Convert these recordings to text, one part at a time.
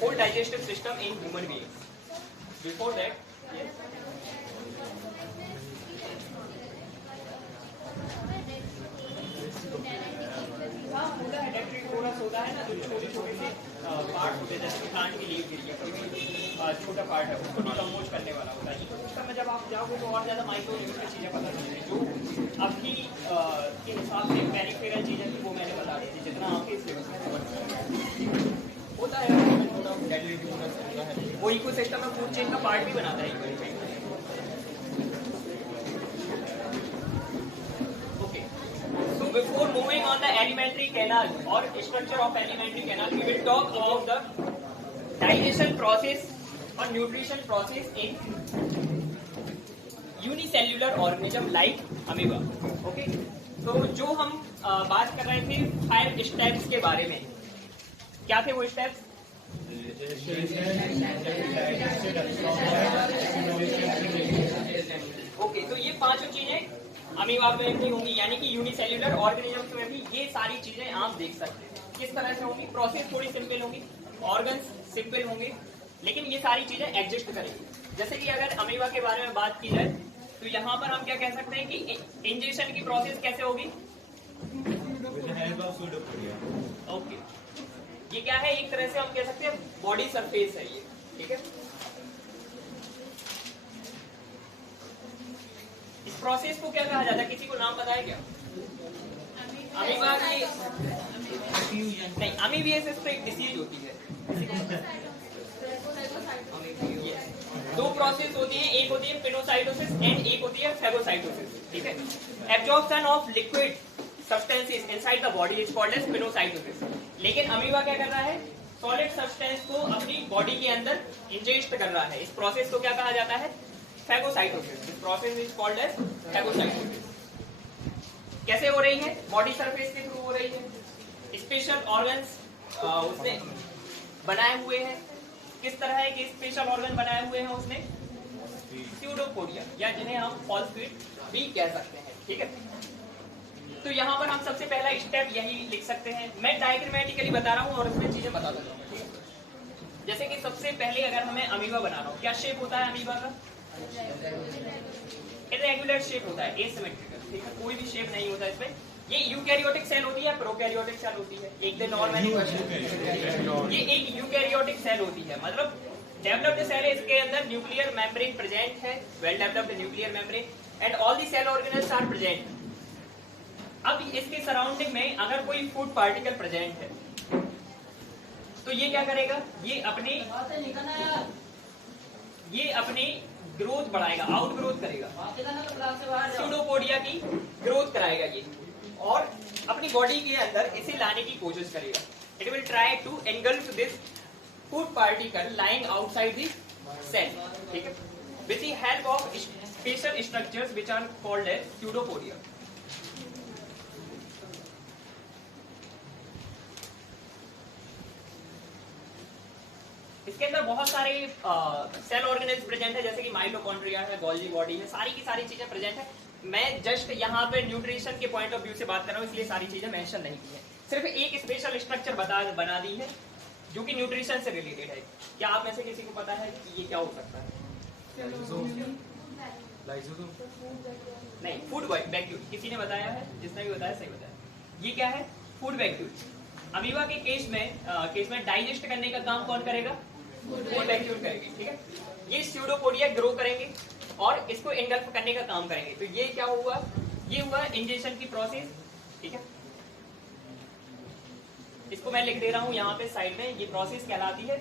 whole digestive system in human beings. Before that, yes. हाँ होता है, डेट्रिकोरस होता है ना, जो छोटे छोटे से पार्ट होते हैं, जैसे कि प्लांट की लीव गिरी है, कोई छोटा पार्ट है, उसको डिकम्पोज करने वाला होता है। इकोसिस्टम में जब आप जाओगे तो और ज्यादा माइक्रो लेवल की चीजें पता चलेंगी, जो अभी के हिसाब से पेरिफेरल चीजें थी वो मैंने बता दी थी, जितना आपके सिलेबस में कवर होता है। वो इकोसिस्टम में फूड चेन का पार्ट भी बनाता है। Before moving on the alimentary canal or structure of alimentary canal, we will talk about the digestion process or nutrition process in unicellular organism like amoeba. Okay? तो जो हम बात कर रहे थे 5 स्टेप्स के बारे में, क्या थे वो स्टेप्स? ओके, तो ये पांचों चीजें अमीबा में भी होंगी, यानी कि यूनिसेल्युलर ऑर्गेनिजम्स में भी ये सारी चीजें आप देख सकते हैं। किस तरह से होंगी? प्रोसेस थोड़ी सिंपल होगी, ऑर्गन्स सिंपल होंगे, लेकिन ये सारी चीजें एग्जिस्ट करेंगी। जैसे कि अगर अमीबा के बारे में बात की जाए तो यहाँ पर हम क्या कह सकते हैं कि इंजेक्शन की प्रोसेस कैसे होगी? ओके, ये क्या है? एक तरह से हम कह सकते हैं बॉडी सरफेस है ये, ठीक है। इस प्रोसेस को क्या कहा जाता है? किसी को नाम पता है क्या? अमीबा की नहीं, अमीबियासिस तो एक डिसीज होती है। दो प्रोसेस होती है, एक होती है पिनोसाइटोसिस एंड एक होती है फैगोसाइटोसिस, ठीक है। Absorption of liquid substances inside the body is called as pinocytosis. लेकिन अमीबा क्या कर रहा है? सॉलिड सब्सटेंस को अपनी बॉडी के अंदर इंजेस्ट कर रहा है। इस प्रोसेस को क्या कहा जाता है? Phagocytosis. This process is called as phagocytosis. कैसे हो रही है? बॉडी सरफेस के थ्रू हो रही है। स्पेशल ऑर्गन्स उसने बनाए हुए हैं। किस तरह के स्पेशल ऑर्गन बनाए हुए हैं उसने? स्यूडोपोडिया, या जिन्हें हम फॉल्स स्वीट भी कह सकते हैं, ठीक है। तो यहाँ पर हम सबसे पहला स्टेप यही लिख सकते हैं। मैं डायग्रामेटिकली बता रहा हूँ और उसमें चीजें बता देता हूँ, ठीक है। जैसे कि सबसे पहले अगर हमें अमीबा बनाना हो, क्या शेप होता है अमीबा का? इरेगुलर शेप होता है, एसिमेट्रिकल, ठीक है। कोई भी शेप नहीं होता इसमें। ये यूकैरियोटिक सेल होती है, प्रोकैरियोटिक सेल होती है। एक दिन और मैंने ये एक यूकैरियोटिक सेल होती है, मतलब डेवलप्ड सेल है। इसके अंदर न्यूक्लियर मेम्ब्रेन प्रेजेंट है, well developed nuclear membrane and all the cell organelles are present. अब इसके सराउंडिंग में अगर कोई फूड पार्टिकल प्रेजेंट है तो ये क्या करेगा? ये अपनी ग्रोथ बढ़ाएगा, आउट ग्रोथ करेगा, स्यूडोपोडिया की ग्रोथ कराएगा ये, और अपनी बॉडी के अंदर इसे लाने की कोशिश करेगा। It will try to engulf this food particle lying outside the cell, ठीक है, with the help of special structures which are called as pseudopodia. इसके अंदर बहुत सारे सेल ऑर्गेनेल्स प्रेजेंट है, जैसे कि माइटोकॉन्ड्रिया है, गोल्जी बॉडी है, सारी की सारी चीजें प्रेजेंट है। मैं जस्ट यहाँ पे न्यूट्रिशन के पॉइंट ऑफ व्यू से बात कर रहा हूँ, इसलिए सारी चीजें मेंशन नहीं की है। सिर्फ एक स्पेशल स्ट्रक्चर बना दी है जो कि न्यूट्रिशन से रिलेटेड है। क्या आप में से किसी को पता है कि ये क्या हो सकता है? नहीं, फूड वैक्यूल। किसी ने बताया है? जिसने भी बताया सही बताया। ये क्या है? Food vacuole. अमीबा के केस में डाइजेस्ट करने का काम कौन करेगा? फूड वैक्यूल करेगी, ठीक है। ये स्यूडोपोडिया ग्रो करेंगे और इसको एंगल्फ करने का काम करेंगे। तो ये क्या हुआ? ये हुआ इंजेक्शन की प्रोसेस, ठीक है। इसको मैं लिख दे रहा हूं यहाँ पे साइड में। ये प्रोसेस कहलाती है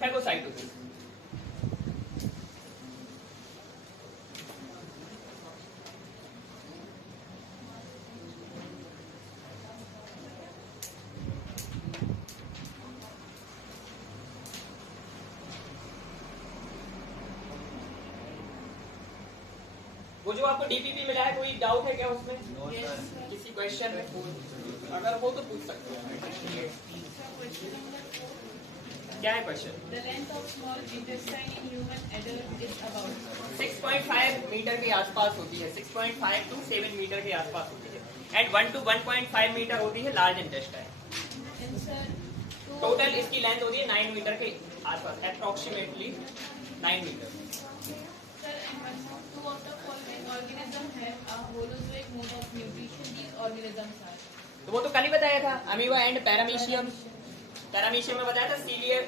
फैगोसाइटोसिस। वो जो आपको डीपीपी मिला है, कोई डाउट है क्या उसमें? किसी क्वेश्चन में? अगर हो तो पूछ सकते हैं। क्या है question? The length of small intestine in human adult is about 6.5 metre के आसपास होती है। 6.5 to 7 मीटर के आसपास होती है। एंड 1 to 1.5 मीटर होती है लार्ज इंटेस्टाइन। And sir, तो टोटल इसकी लेंथ होती है 9 मीटर के आसपास, approximately 9 metre. Sir, and two of the following organisms have a holozoic mode of nutrition. These organisms are. तो वो तो कल ही बताया था, अमीबा एंड पैरामीशियम। पैरामीशियम में बताया था सीलियर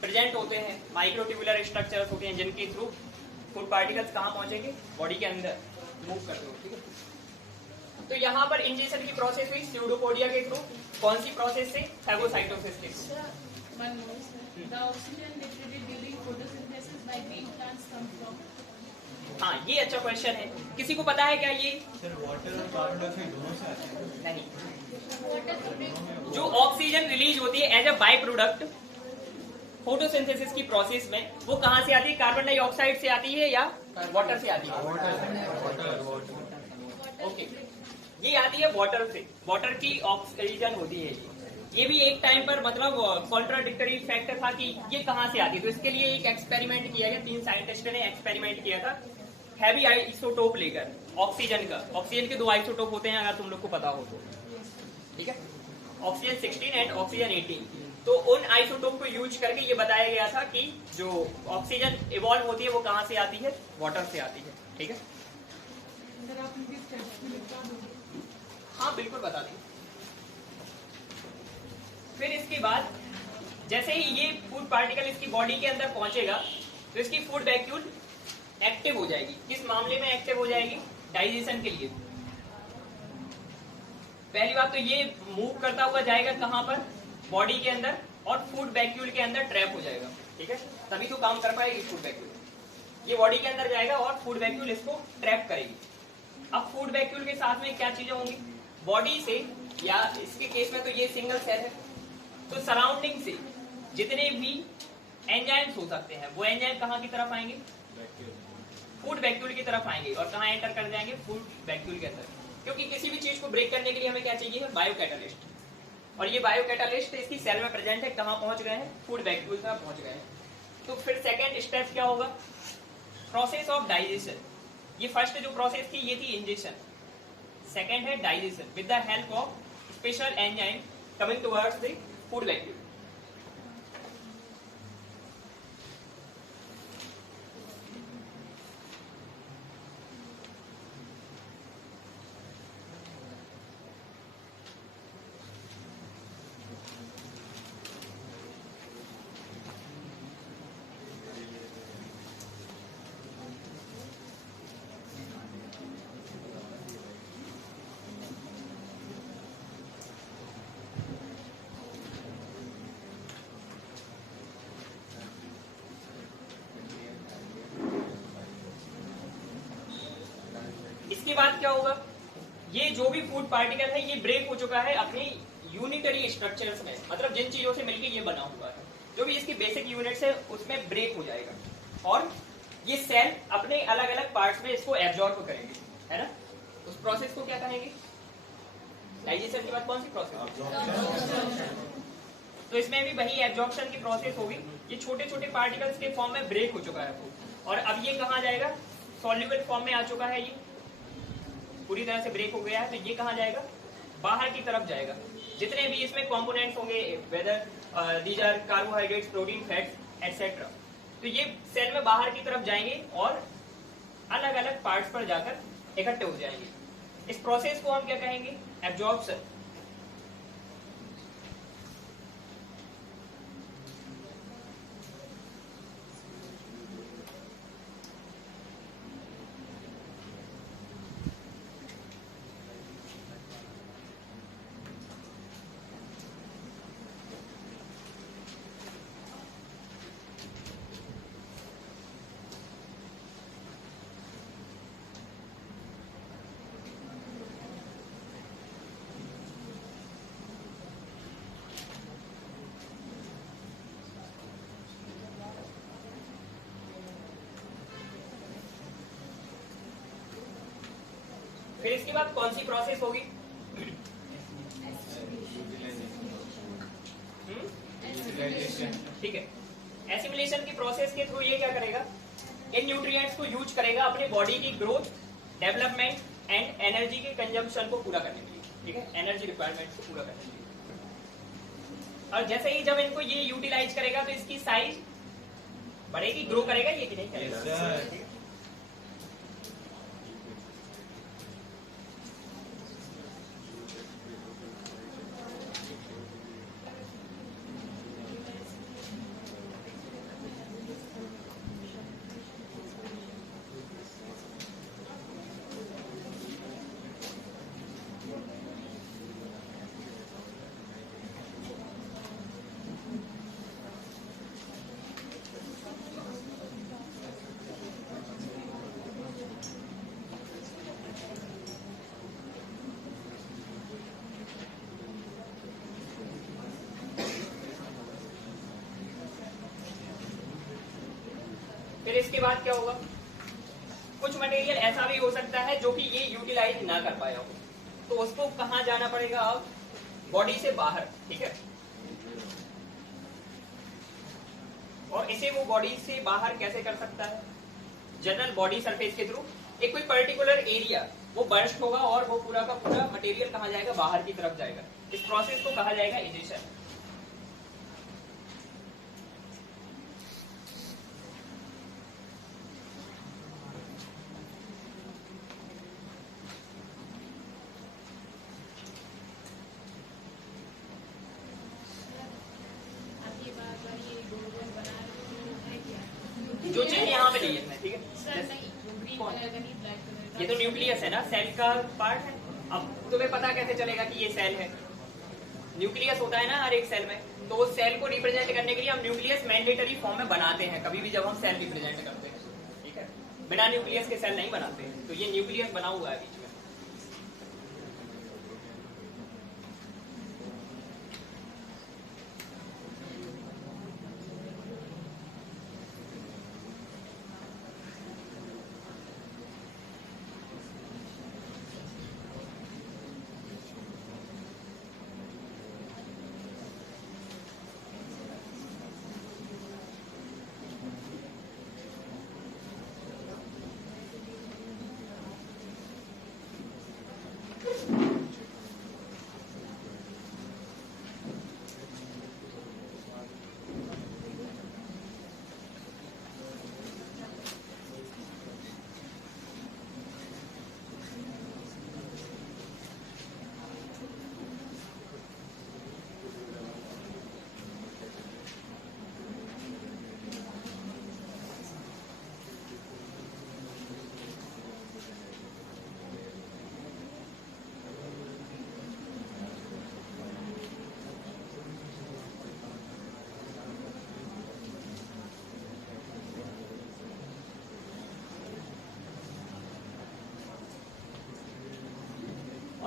प्रेजेंट होते हैं, माइक्रोट्यूबुलर स्ट्रक्चर्स होते हैं जिनके थ्रू फूड पार्टिकल्स कहाँ पहुंचेंगे, बॉडी के अंदर मूव करते हो, ठीक है। तो यहाँ पर इंजेक्शन की प्रोसेस हुई स्यूडोपोडिया के थ्रू, कौन सी प्रोसेस से, फैगोसाइटोसिस के through. Sir, one more, sir. The oxygen liberated during photosynthesis by green plants come from. हाँ, ये अच्छा क्वेश्चन है, किसी को पता है क्या ये? सर वाटर और कार्बन डाइऑक्साइड दोनों से आते हैं। नहीं, जो ऑक्सीजन रिलीज होती है as a by product photosynthesis की प्रोसेस में, वो कहाँ से आती है? कार्बन डाइऑक्साइड से आती है या वाटर से आती है? ओके, ये आती है वाटर से, वाटर की ऑक्सीजन होती है ये भी एक टाइम पर मतलब कॉन्ट्राडिक्टरी फैक्टर था कि ये कहाँ से आती है। तो इसके लिए एक एक्सपेरिमेंट किया गया, 3 साइंटिस्ट ने एक्सपेरिमेंट किया था हैवी आइसोटोप लेकर ऑक्सीजन का। ऑक्सीजन के 2 आइसोटोप होते हैं, अगर तुम लोग को पता हो तो, ठीक है, ऑक्सीजन 16 एंड ऑक्सीजन 18। तो उन आइसोटोप को यूज करके ये बताया गया था कि जो ऑक्सीजन इवॉल्व होती है वो कहाँ से आती है, वाटर से आती है, ठीक है। हाँ बिल्कुल बता देंगे। फिर इसके बाद जैसे ही ये फूड पार्टिकल इसकी बॉडी के अंदर पहुंचेगा तो इसकी फूड वैक्यूल एक्टिव हो जाएगी। किस मामले में एक्टिव हो जाएगी? डाइजेशन के लिए। पहली बात तो ये मूव करता हुआ जाएगा कहां पर, बॉडी के अंदर, और फूड वैक्यूल के अंदर ट्रैप हो जाएगा, ठीक है, तभी तो काम कर पाएगी फूड वैक्यूल। ये बॉडी के अंदर जाएगा और फूड वैक्यूल इसको ट्रैप करेगी। अब फूड वैक्यूल के साथ में क्या चीजें होंगी, बॉडी से, या इसके केस में तो ये सिंगल सेल है, तो सराउंडिंग से जितने भी एंजाइम्स हो सकते हैं वो एंजाइम कहाँ की तरफ आएंगे, फूड वैक्यूल की तरफ आएंगे, और कहाँ एंटर कर जाएंगे, फूड वैक्यूल के अंदर। क्योंकि किसी भी चीज को ब्रेक करने के लिए हमें क्या चाहिए है, बायो कैटालिस्ट, और ये बायो कैटालिस्ट इसकी सेल में प्रेजेंट है, कहाँ पहुंच गए हैं, फूड वैक्यूल तक पहुंच गए हैं। तो फिर सेकेंड स्टेप क्या होगा, प्रोसेस ऑफ डाइजेशन। ये फर्स्ट जो प्रोसेस थी ये थी इंजेक्शन, सेकेंड है digestion with the help of special enzyme coming towards the food vacuole. इसके बाद क्या होगा, ये जो भी फूड पार्टिकल है ये ब्रेक हो चुका है अपनी यूनिटरी स्ट्रक्चर्स में, मतलब जिन चीजों से मिलकर ये बना हुआ है, जो भी इसकी बेसिक यूनिट्स है उसमें ब्रेक हो जाएगा, और ये सेल अपने अलग अलग पार्ट्स में इसको एब्जॉर्ब करेंगे, है ना। उस प्रोसेस को क्या कहेंगे, डाइजेशन के बाद कौन सी प्रोसेस, तो इसमें भी वही एब्जॉर्प्शन की प्रोसेस होगी। ये छोटे छोटे पार्टिकल्स के फॉर्म में ब्रेक हो चुका है फूड, और अब ये कहाँ जाएगा, सॉल्युबल फॉर्म में आ चुका है, ये पूरी तरह से ब्रेक हो गया है, तो ये कहाँ जाएगा, बाहर की तरफ जाएगा। जितने भी इसमें कंपोनेंट्स होंगे, whether these are carbohydrates, protein, fats etcetera, तो ये सेल में बाहर की तरफ जाएंगे और अलग अलग पार्ट्स पर जाकर इकट्ठे हो जाएंगे। इस प्रोसेस को हम क्या कहेंगे, एब्जॉर्प्शन। फिर इसके बाद कौन सी प्रोसेस होगी, ठीक है, एसिमिलेशन की प्रोसेस के थ्रू ये क्या करेगा, इन न्यूट्रिएंट्स को यूज करेगा अपने बॉडी की ग्रोथ, डेवलपमेंट एंड एनर्जी के कंजम्पशन को पूरा करने के लिए, ठीक है, एनर्जी रिक्वायरमेंट को पूरा करने के लिए। और जैसे ही जब इनको ये यूटिलाइज करेगा तो इसकी साइज बढ़ेगी, ग्रो करेगा ये कि नहीं करेगा? Yes, sir. फिर इसके बाद क्या होगा? कुछ मटेरियल ऐसा भी हो सकता है जो कि ये यूटिलाइज ना कर पाया हो, तो उसको कहाँ जाना पड़ेगा? अब बॉडी से बाहर, ठीक है। और इसे वो बॉडी से बाहर कैसे कर सकता है? जनरल बॉडी सरफेस के थ्रू एक कोई पर्टिकुलर एरिया वो बर्स्ट होगा और वो पूरा का पूरा मटेरियल कहाँ जाएगा? बाहर की तरफ जाएगा। इस प्रोसेस को कहा जाएगा इजेशन। आप ये बार ये गोल बना रहे हो है क्या? जो चीज यहाँ पे नहीं है, ठीक है। सर नहीं, ग्रीन कलर का नहीं, ब्लैक कलर का। ये तो न्यूक्लियस है ना, सेल का पार्ट है। अब तुम्हें पता कैसे चलेगा कि ये सेल है? न्यूक्लियस होता है ना हर एक सेल में, तो उस सेल को रिप्रेजेंट करने के लिए हम न्यूक्लियस मैंडेटरी फॉर्म में बनाते हैं कभी भी जब हम सेल रिप्रेजेंट करते हैं, ठीक है। बिना न्यूक्लियस के सेल नहीं बनाते, तो ये न्यूक्लियस बना हुआ है बीच में।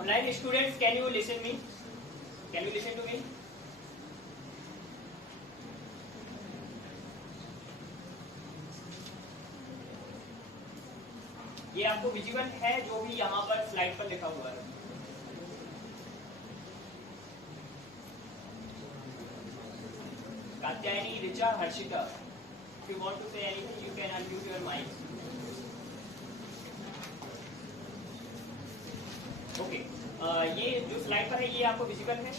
Online students, can you listen me? Can you listen to me? ये आपको विजिबल है जो भी यहाँ पर स्लाइड पर लिखा हुआ है? Katyayani, Richa, Harshita, if you want to say anything, you can unmute your mic. Okay, ये जो स्लाइड पर है ये आपको विजिबल है?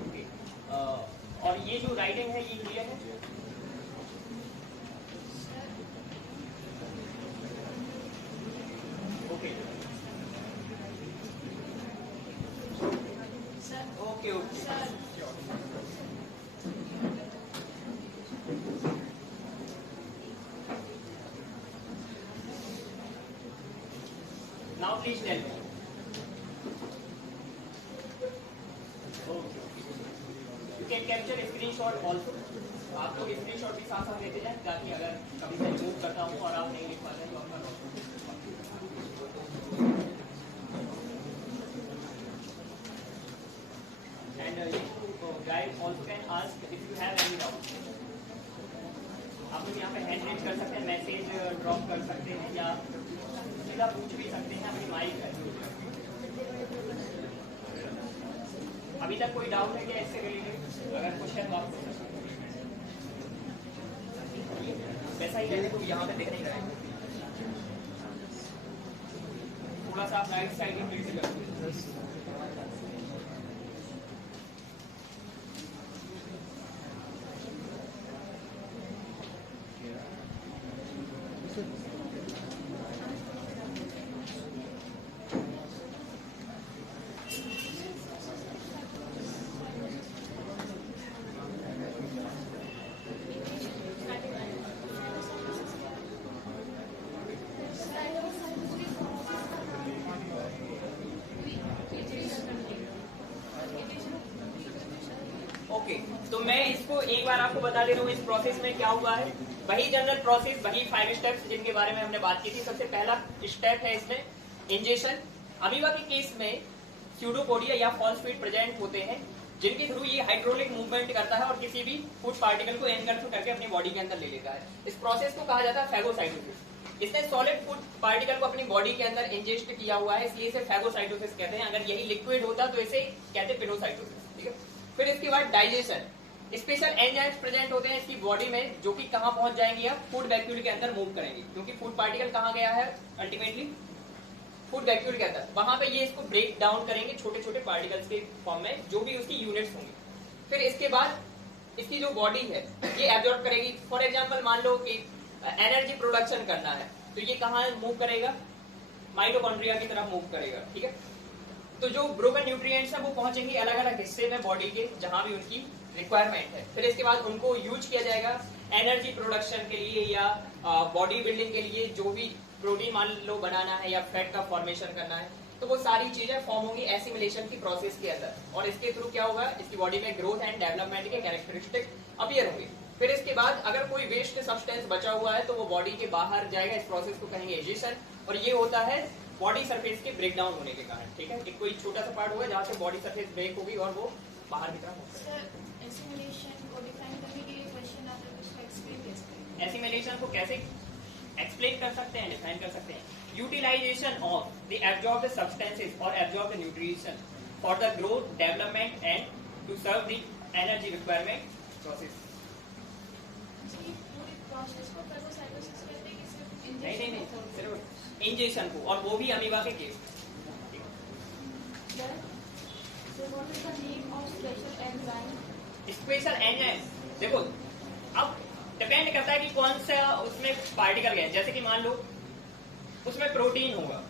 ओके, और ये जो राइटिंग है ये क्लियर है? Okay sir okay okay. Sir Now please tell me. Okay. You can capture screenshot also. आप लोग स्क्रीनशॉट भी साथ साथ लेते जाएं ताकि अगर कभी मैं मूव करता हूँ और आप नहीं लिख पाते तो आपका and you guys also can ask if you have any doubt. आप लोग यहाँ पे हैंड रेज कर सकते हैं, मैसेज ड्रॉप कर सकते हैं या सीधा पूछ भी सकते हैं। अपनी माइक है। अभी तक कोई डाउट है क्या इससे रिलेटेड? अगर कुछ है तो आप पूछ सकते हैं। वैसा ही रहने को यहाँ पे दिख नहीं रहा है। थोड़ा सा आप राइट साइड में फिर से करते ओके, तो मैं इसको एक बार आपको बता दे रहा हूँ इस प्रोसेस में क्या हुआ है। वही जनरल प्रोसेस, वही 5 स्टेप्स जिनके बारे में हमने बात की थी। सबसे पहला स्टेप है इसमें इंजेक्शन। अमीबा के केस में स्यूडोपोडिया या फॉल्स फीड प्रेजेंट होते हैं, जिनके थ्रू ये हाइड्रोलिक मूवमेंट करता है और किसी भी फूड पार्टिकल को एनगल्फ करके अपनी बॉडी के अंदर ले लेता है। इस प्रोसेस को कहा जाता है फैगोसाइटोसिस। इसने सॉलिड फूड पार्टिकल को अपनी बॉडी के अंदर इंजेस्ट किया हुआ है, इसलिए इसे फैगोसाइटोसिस कहते हैं। अगर यही लिक्विड होता तो इसे कहते हैं पिनोसाइटोसिस। ठीक है, फिर इसके बाद डाइजेशन। स्पेशल एंजाइम्स प्रेजेंट होते हैं इसकी बॉडी में, जो कि कहां पहुंच जाएंगे, या फूड वैक्यूल के अंदर मूव करेंगे, क्योंकि फूड पार्टिकल कहां गया है अल्टीमेटली फूड वैक्यूल के अंदर। वहां पे ये इसको ब्रेक डाउन करेंगे छोटे छोटे पार्टिकल्स के फॉर्म में, जो भी उसकी यूनिट्स होंगी। फिर इसके बाद इसकी जो बॉडी है ये एब्जॉर्ब करेगी। फॉर एग्जाम्पल मान लो कि एनर्जी प्रोडक्शन करना है, तो ये कहाँ मूव करेगा, माइटोकॉन्ड्रिया की तरफ मूव करेगा। ठीक है, तो जो ब्रोकन न्यूट्रिएंट्स है वो पहुंचेंगे अलग अलग हिस्से में बॉडी के, जहां भी उनकी रिक्वायरमेंट है। फिर इसके बाद उनको यूज किया जाएगा एनर्जी प्रोडक्शन के लिए या बॉडी बिल्डिंग के लिए। जो भी प्रोटीन मान लो बनाना है या फैट का फॉर्मेशन करना है, तो वो सारी चीजें फॉर्म होंगी एसिमिलेशन की प्रोसेस के अंदर, और इसके थ्रू क्या होगा, इसकी बॉडी में ग्रोथ एंड डेवलपमेंट के कैरेक्टरिस्टिक अपीयर होंगे। फिर इसके बाद अगर कोई वेस्ट सब्सटेंस बचा हुआ है तो वो बॉडी के बाहर जाएगा। इस प्रोसेस को कहेंगे एजेशन, और ये होता है बॉडी सरफेस के ब्रेक डाउन होने के कारण। ठीक है, कोई छोटा सा पार्ट होगा जहाँ से बॉडी सरफेस ब्रेक होगी और वो बाहर की तरफ होगा। एसिमिलेशन को कैसे एक्सप्लेन कर सकते हैं, डिफाइन कर सकते हैं। Utilisation of the absorbed substances और absorbed nutrition for the growth development and to serve the energy requirement process. नहीं, सिर्फ इंजेक्शन को, और वो भी अमीबा के केस। स्पेशल एंजाइम देखो, अब डिपेंड करता है कि कौन सा उसमें पार्टिकल है। जैसे कि मान लो उसमें प्रोटीन होगा,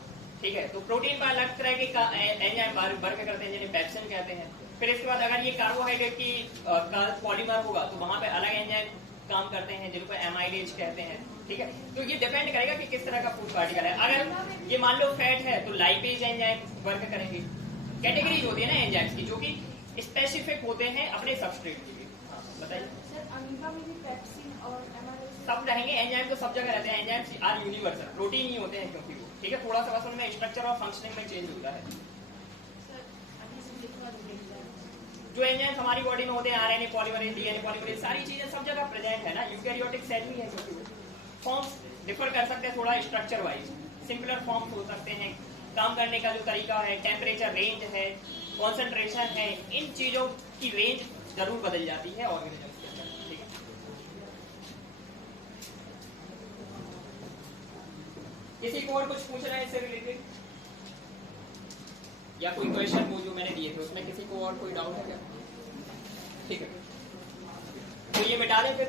ठीक है, तो प्रोटीन पर अलग तरह के एंजाइम वर्क करते हैं जिन्हें पेप्सिन कहते हैं। फिर इसके बाद अगर ये कार्बोहाइड्रेट की पॉलीमर होगा तो वहां पे अलग एंजाइम काम करते हैं जिनको एमाइलेज कहते हैं। ठीक है, तो ये डिपेंड करेगा कि किस तरह का फूड पार्टिकल है। अगर ये मान लो फैट है तो लाइपेज एंजाइम वर्क करेंगे। कैटेगरीज होती है ना एंजाइम्स की, जो कि स्पेसिफिक होते हैं अपने सबस्ट्रेट के लिए। बताइए। सब रहेंगे, एंजाइम तो सब जगह रहते हैं। एंजाइम्स आर यूनिवर्सल, प्रोटीन ही होते हैं क्योंकि वो, ठीक है, थोड़ा सा बस उनमें स्ट्रक्चर और फंक्शनिंग में चेंज होता है। जो एंजाइम्स हमारी बॉडी में होते हैं, आरएनए पॉलीमरेज, डीएनए पॉलीमरेज, सारी चीजें सब जगह प्रेजेंट है ना। यूकैरियोटिक सेल ही है, क्योंकि फॉर्म्स डिफर कर सकते हैं थोड़ा स्ट्रक्चर वाइज। सिंपलर फॉर्म्स हो सकते हैं, काम करने का जो तरीका है, टेम्परेचर रेंज है, कॉन्सेंट्रेशन है, इन चीजों की रेंज जरूर बदल जाती है ऑर्गेनिज्म के अंदर। ठीक है, किसी को और कुछ पूछना है इससे रिलेटेड, या कोई क्वेश्चन वो जो मैंने दिए थे उसमें किसी को और कोई डाउट है क्या? ठीक है, तो ये मिटा दें फिर।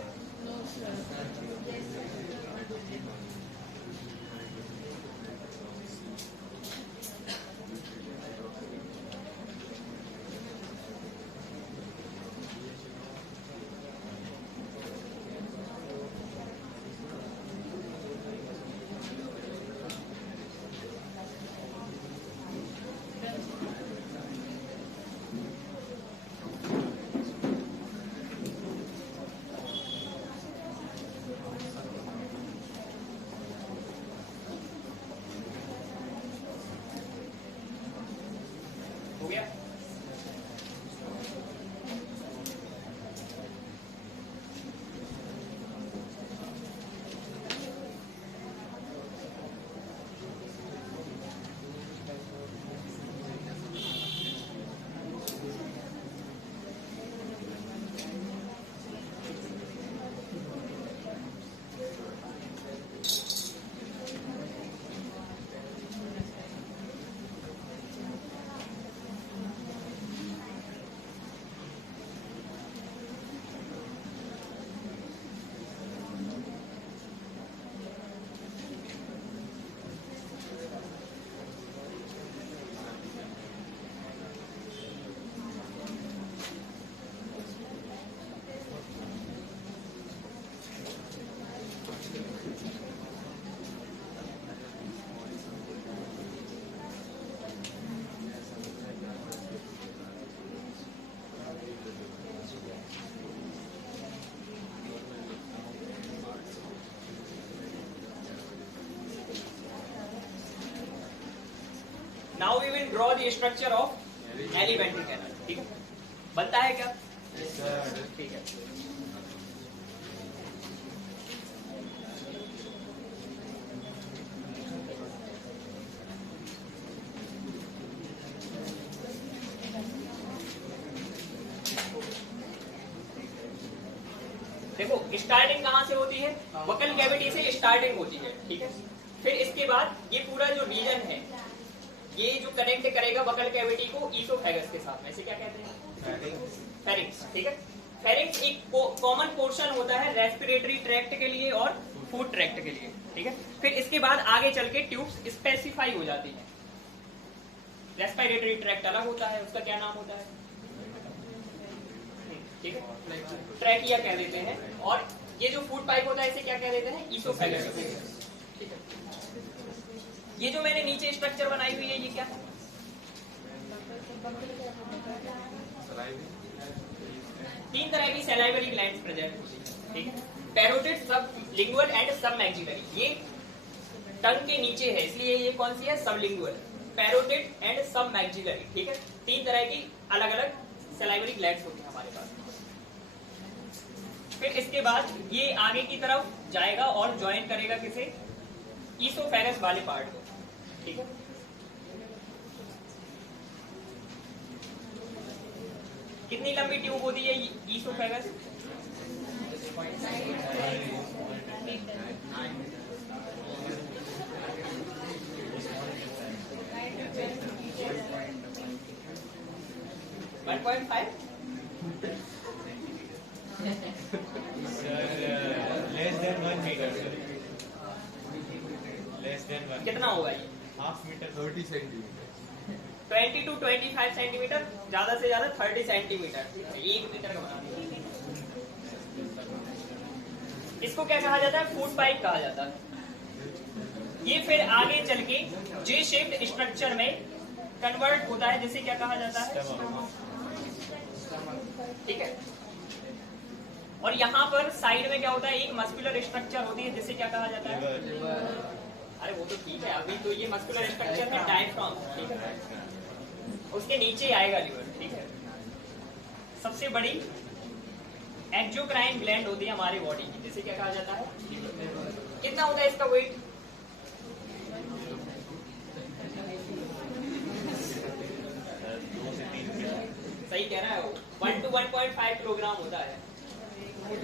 Now we will draw the structure of alimentary canal. ठीक है, बनता है क्या? ठीक है. देखो स्टार्टिंग कहाँ से होती है? बकल कैविटी से स्टार्टिंग होती है. ठीक है, फिर इसके बाद ये पूरा जो रीजन है ये जो कनेक्ट करेगा बकल कैविटी को ईसोफेगस के साथ में, इसे क्या कहते हैं? फेरिंक्स. ठीक है, फेरिंक्स एक कॉमन पोर्शन होता है रेस्पिरेटरी ट्रैक्ट के लिए और फूड ट्रैक्ट के लिए. ठीक है, फिर इसके बाद आगे चल के ट्यूब्स स्पेसिफाई हो जाती हैं. रेस्पिरेटरी ट्रैक्ट अलग होता है, उसका क्या नाम होता है? ठीक है, ट्रैकिया कह देते हैं. और ये जो फूड पाइप होता है इसे क्या कह देते हैं? ईसोफेगस. ठीक है, ये जो मैंने नीचे स्ट्रक्चर बनाई हुई है ये क्या है? तीन तरह की सैलाइवरी ग्लैंड्स प्रेजेंट होती है. ठीक है, पैरोटिड, सब लिंगुअल एंड सब मैक्सिलरी. ये टंग के नीचे है इसलिए ये कौन सी है? सब लिंगुअल, पैरोटिड एंड सब मैक्सिलरी. ठीक है, तीन तरह की अलग अलग सैलाइवरी ग्लैंड्स होती है हमारे पास. फिर इसके बाद ये आगे की तरफ जाएगा और ज्वाइन करेगा किसे? ईसोफेगस वाले पार्ट को. ठीक है, कितनी लंबी ट्यूब होती है oesophagus? Less than 1 meter. Less than 1. कितना होगा ये? Half meter. 30 centimeter. 20 to 25 centimetre, ज्यादा से ज्यादा 30 सेंटीमीटर. 1 मीटर का बना दिया. इसको क्या कहा जाता है? फूड पाइप कहा जाता है. ये फिर आगे चल के जे शेप्ड स्ट्रक्चर में कन्वर्ट होता है जिसे क्या कहा जाता है? ठीक है, और यहाँ पर साइड में क्या होता है? एक मस्कुलर स्ट्रक्चर होती है जिसे क्या कहा जाता है? अरे वो तो ठीक है, अभी तो ये मस्कुलर स्ट्रक्चर है डायफ्राम. ठीक है, उसके नीचे आएगा लिवर. ठीक है, सबसे बड़ी एक्सोक्राइन ग्लैंड होती है हमारी बॉडी की जिसे क्या कहा जाता है? कितना होता है इसका वेट? सही कह रहा है वो, 1 to 1.5 किलोग्राम होता है. अरे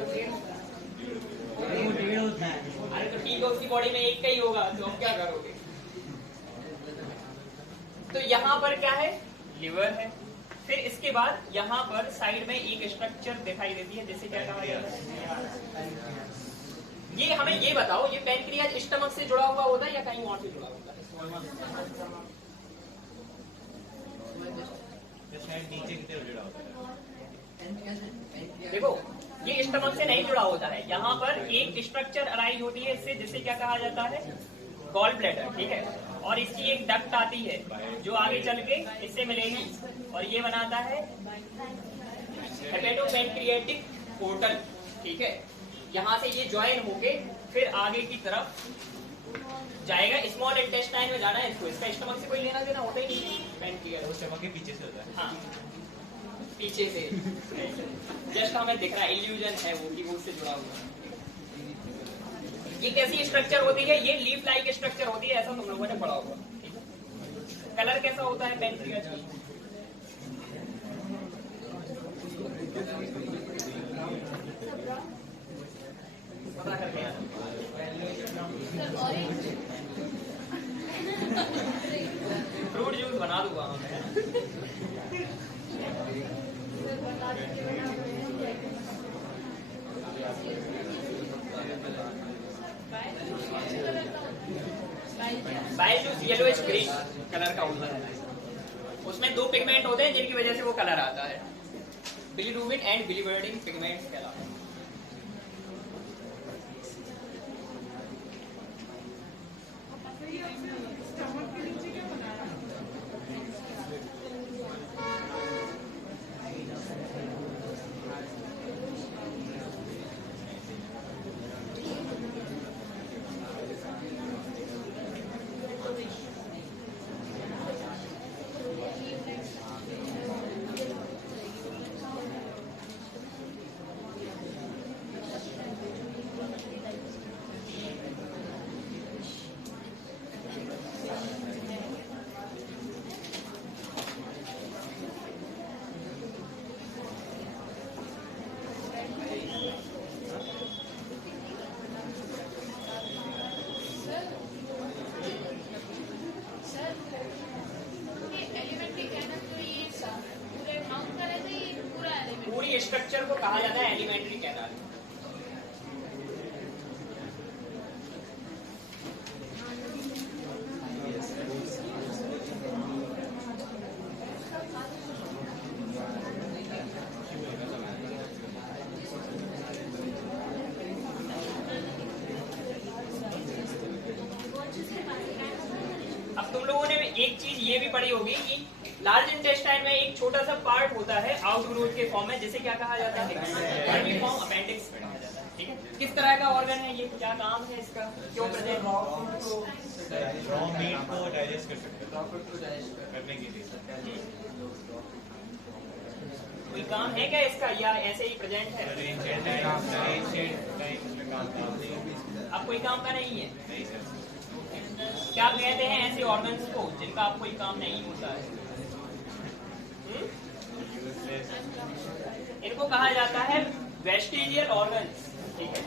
तो ठीक है, उसकी बॉडी में एक का ही होगा तो अब क्या करोगे? तो यहाँ पर क्या है? लिवर है. फिर इसके बाद यहाँ पर साइड में एक स्ट्रक्चर दिखाई देती है जिसे क्या कहा जाता है? ये हमें ये बताओ, ये पैनक्रियाज स्टमक से जुड़ा हुआ होता है या कहीं और से जुड़ा होता है? शायद नीचे की तरफ जुड़ा होता है. देखो ये स्टमक से नहीं जुड़ा होता है. यहाँ पर एक स्ट्रक्चर अराइज होती है इससे जिसे क्या कहा जाता है? Gall bladder. ठीक है, और इसकी एक डक्ट आती है जो आगे चल के इससे मिलेगी और ये बनाता है हेपेटोपैनक्रियाटिक पोर्टल. ठीक है, यहाँ से ये ज्वाइन होके फिर आगे की तरफ जाएगा. स्मॉल इंटेस्टाइन में जाना है इसको. इसका स्टमक से कोई लेना देना होता ही नहीं. पैनक्रियाज वो स्टमक के पीछे से होता है. हाँ, पीछे से जस्ट हमें दिख रहा है, इल्यूजन है वो कि वो उससे जुड़ा हुआ है. ये कैसी स्ट्रक्चर होती है? ये लीफ लाइक स्ट्रक्चर होती है, ऐसा तुम लोगों ने पढ़ा होगा. कलर कैसा होता है पैनक्रियाज का? पता करके आना. फ्रूट जूस बना दूंगा मैं. Bile juice yellowish green colour का होता है. उसमें 2 पिगमेंट होते हैं जिनकी वजह से वो कलर आता है. बिलीरुबिन एंड बिलीवर्डिन पिगमेंट्स कहलाते हैं. स्ट्रक्चर को कहा जाता है एलिमेंट्री कैनाल। अब तुम लोगों ने एक चीज ये भी पढ़ी होगी कि लार्ज इंटेस्टाइन में एक छोटा सा पार्ट होता है आउटग्रोथ के फॉर्म में, जिसे क्या कहा जाता है? वर्मीफॉर्म अपेंडिक्स कहा जाता है। ठीक है, किस तरह का ऑर्गन है ये, क्या काम है इसका, क्यों प्रेजेंट? रॉ मीट को डाइजेस्ट कर सकते हैं करने के लिए। कोई काम है क्या इसका या ऐसे ही प्रेजेंट है? अब कोई काम का नहीं है। क्या कहते हैं ऐसे ऑर्गन्स को जिनका आप कोई काम नहीं होता है? इनको कहा जाता है वेस्टिजियल ऑर्गन्स। ठीक है,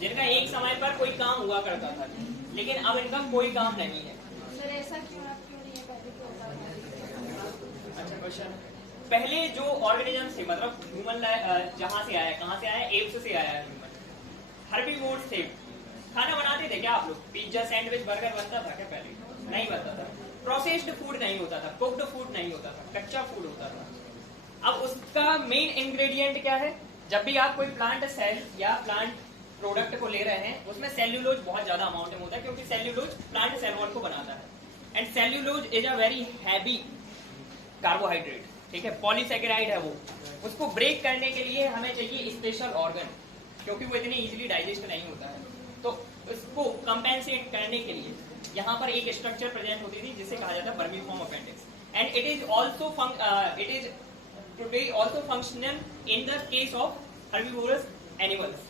जिनका एक समय पर कोई काम हुआ करता था लेकिन अब इनका कोई काम नहीं है। सर ऐसा क्यों नहीं है? पहले तो होता था। अच्छा क्वेश्चन। पहले जो ऑर्गेनिजम्स थे, मतलब ह्यूमन जहां से आया, कहां से आया? एप्स से आया ह्यूमन। हर्बीवोर्स थे। खाना बनाते थे क्या आप लोग? पिज्जा, सैंडविच, बर्गर बनता था क्या पहले? नहीं बनता था। प्रोसेस्ड फूड नहीं होता था, कुक्ड फूड नहीं होता था, कच्चा फूड होता था। अब उसका मेन इंग्रेडिएंट क्या है? जब भी आप कोई प्लांट सेल या प्लांट प्रोडक्ट को ले रहे हैं, उसमें सेल्यूलोज बहुत ज्यादा अमाउंट में होता है, क्योंकि सेल्यूलोज प्लांट सेल वॉल को बनाता है। And cellulose is a very heavy carbohydrate. ठीक है, पॉलीसेकेराइड है वो। उसको ब्रेक करने के लिए हमें चाहिए स्पेशल ऑर्गन, क्योंकि वो इतनी इजीली डाइजेस्ट नहीं होता है। तो उसको कंपेंसेट करने के लिए यहाँ पर एक स्ट्रक्चर प्रेजेंट होती थी जिसे कहा जाता है vermiform appendix. And it is also functional in the case of herbivorous animals.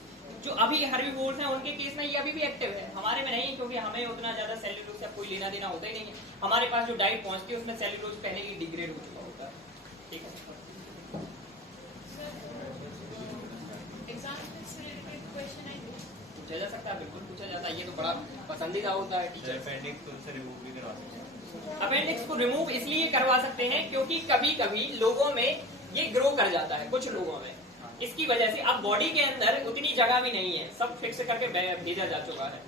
जो अभी हर्बीवोर्स हैं उनके केस में ये अभी भी एक्टिव है, हमारे में नहीं, क्योंकि हमें उतना ज्यादा सेल्यूलोज से कोई लेना देना होता ही नहीं है। हमारे पास जो डाइट पहुंचती है उसमें सेल्यूलोज पहले ही डिग्रेड हो चुका होता है। ठीक है, पूछा जा सकता है, बिल्कुल पूछा जाता है। ये तो बड़ा पसंदीदा होता है टीचर। अपेंडिक्स को उनसे रिमूव भी करवा सकते हैं। अपेंडिक्स को रिमूव इसलिए करवा सकते हैं क्योंकि कभी कभी लोगों में ये ग्रो कर जाता है, कुछ लोगों में। इसकी वजह से अब बॉडी के अंदर उतनी जगह भी नहीं है, सब फिक्स करके भेजा जा चुका है,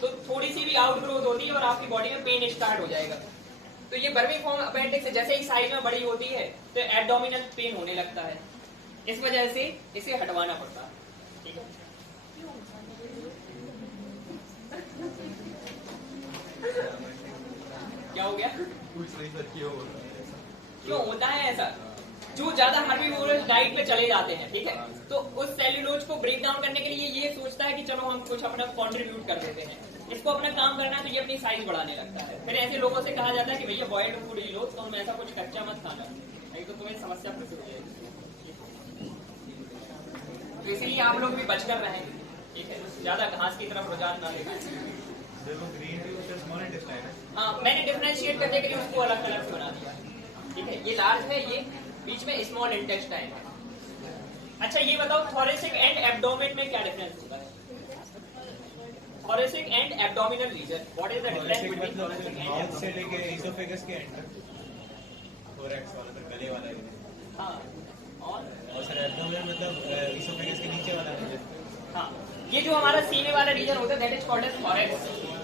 तो थोड़ी सी भी आउट ग्रोथ होती है और आपकी बॉडी में पेन स्टार्ट हो जाएगा। तो ये वर्मीफॉर्म अपेंडिक्स जैसे ही साइज में बड़ी होती है तो एब्डोमिनल पेन होने लगता है, इस वजह से इसे हटवाना पड़ता है। ठीक है, क्या हो गया? क्यों होता है ऐसा? जो ज्यादा हर्बीवोरस डाइट पे चले जाते हैं, ठीक है, तो उस सेल्यूलोज को ब्रेक डाउन करने के लिए ये सोचता है कि चलो हम कुछ अपना कंट्रीब्यूट कर देते हैं, इसको अपना काम करना है, तो ये अपनी साइज बढ़ाने लगता है। फिर ऐसे लोगों से कहा जाता है कि भैया बॉइल्ड फूड ही लो, तो हम ऐसा कुछ कच्चा मत खाना, नहीं तो तुम्हें समस्या फिर हो जाएगी। तो इसीलिए आप लोग भी बचकर रहें, ठीक है, ज्यादा घास की तरफ रुझान ना लें। हाँ, मैंने डिफरेंशिएट करने के लिए उसको अलग अलग से बना दिया। ठीक है, ये लार्ज है, ये बीच में स्मॉल इंटेस्टाइन है। अच्छा ये बताओ, थोरेसिक एंड एब्डोमेन में क्या डिफरेंस होता है? Thoracic and abdominal region, what is the difference between thoracic and mouth से लेके इसोफेगस के एंड तक, थोरैक्स वाला तो गले वाला है। हाँ, और सर एब्डोमेन मतलब इसोफेगस के नीचे वाला रीजन। हाँ, ये जो हमारा सीने वाला रीजन होता है that is called as thorax.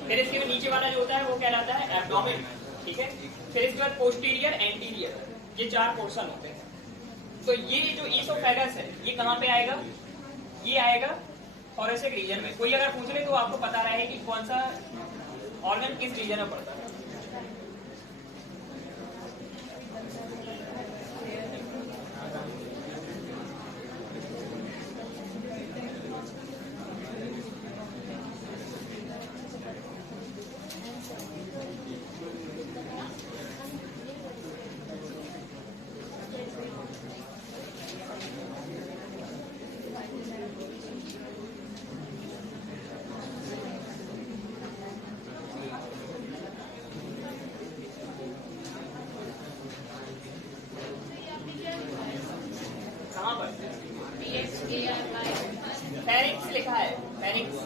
फिर इसके नीचे वाला जो होता है वो कहलाता है एब्डोमेन। ठीक है, फिर इसके बाद पोस्टीरियर, एंटीरियर, ये चार पोर्शन होते हैं। तो ये जो इसोफेगस है ये कहाँ पे आएगा? ये आएगा थोरेसिक रीजन में। कोई अगर पूछ ले तो आपको पता रहे कि कौन सा ऑर्गन किस रीजन में पड़ता है। कहाँ पर? फेरिंक्स लिखा है, फेरिंक्स।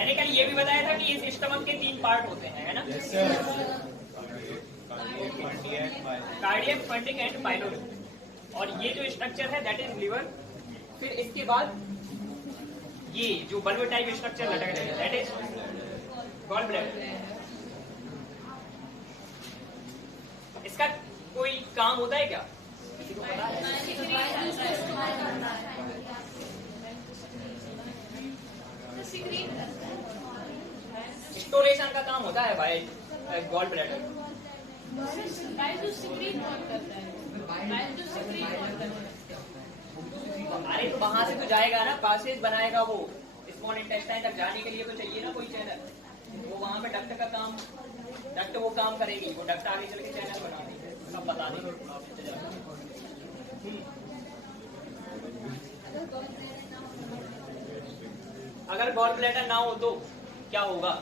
मैंने कल ये भी बताया था कि इस स्टमक के 3 पार्ट होते हैं, है ना? Yes, sir. Cardiac, fundic and pyloric. और ये जो स्ट्रक्चर है दैट इज लिवर। फिर इसके बाद ये जो बल्ब टाइप स्ट्रक्चर लटक रहे हैं दैट इज गॉल ब्लैडर। इसका कोई काम होता है क्या? किसी को पता है? स्टोरेशन का काम होता है भाई गॉल ब्लैडर। अरे तो वहां से तो जाएगा ना, पासेज बनाएगा वो, स्मॉल इंटेस्टाइन तक जाने के लिए तो चाहिए ना कोई चैनल। वो वहां पे डक्ट का काम, डक्ट वो काम करेगी, वो डक्ट आगे चल के चैनल बना देगी, सब बता देंगे। अगर गॉल ब्लैडर ना हो तो क्या होगा?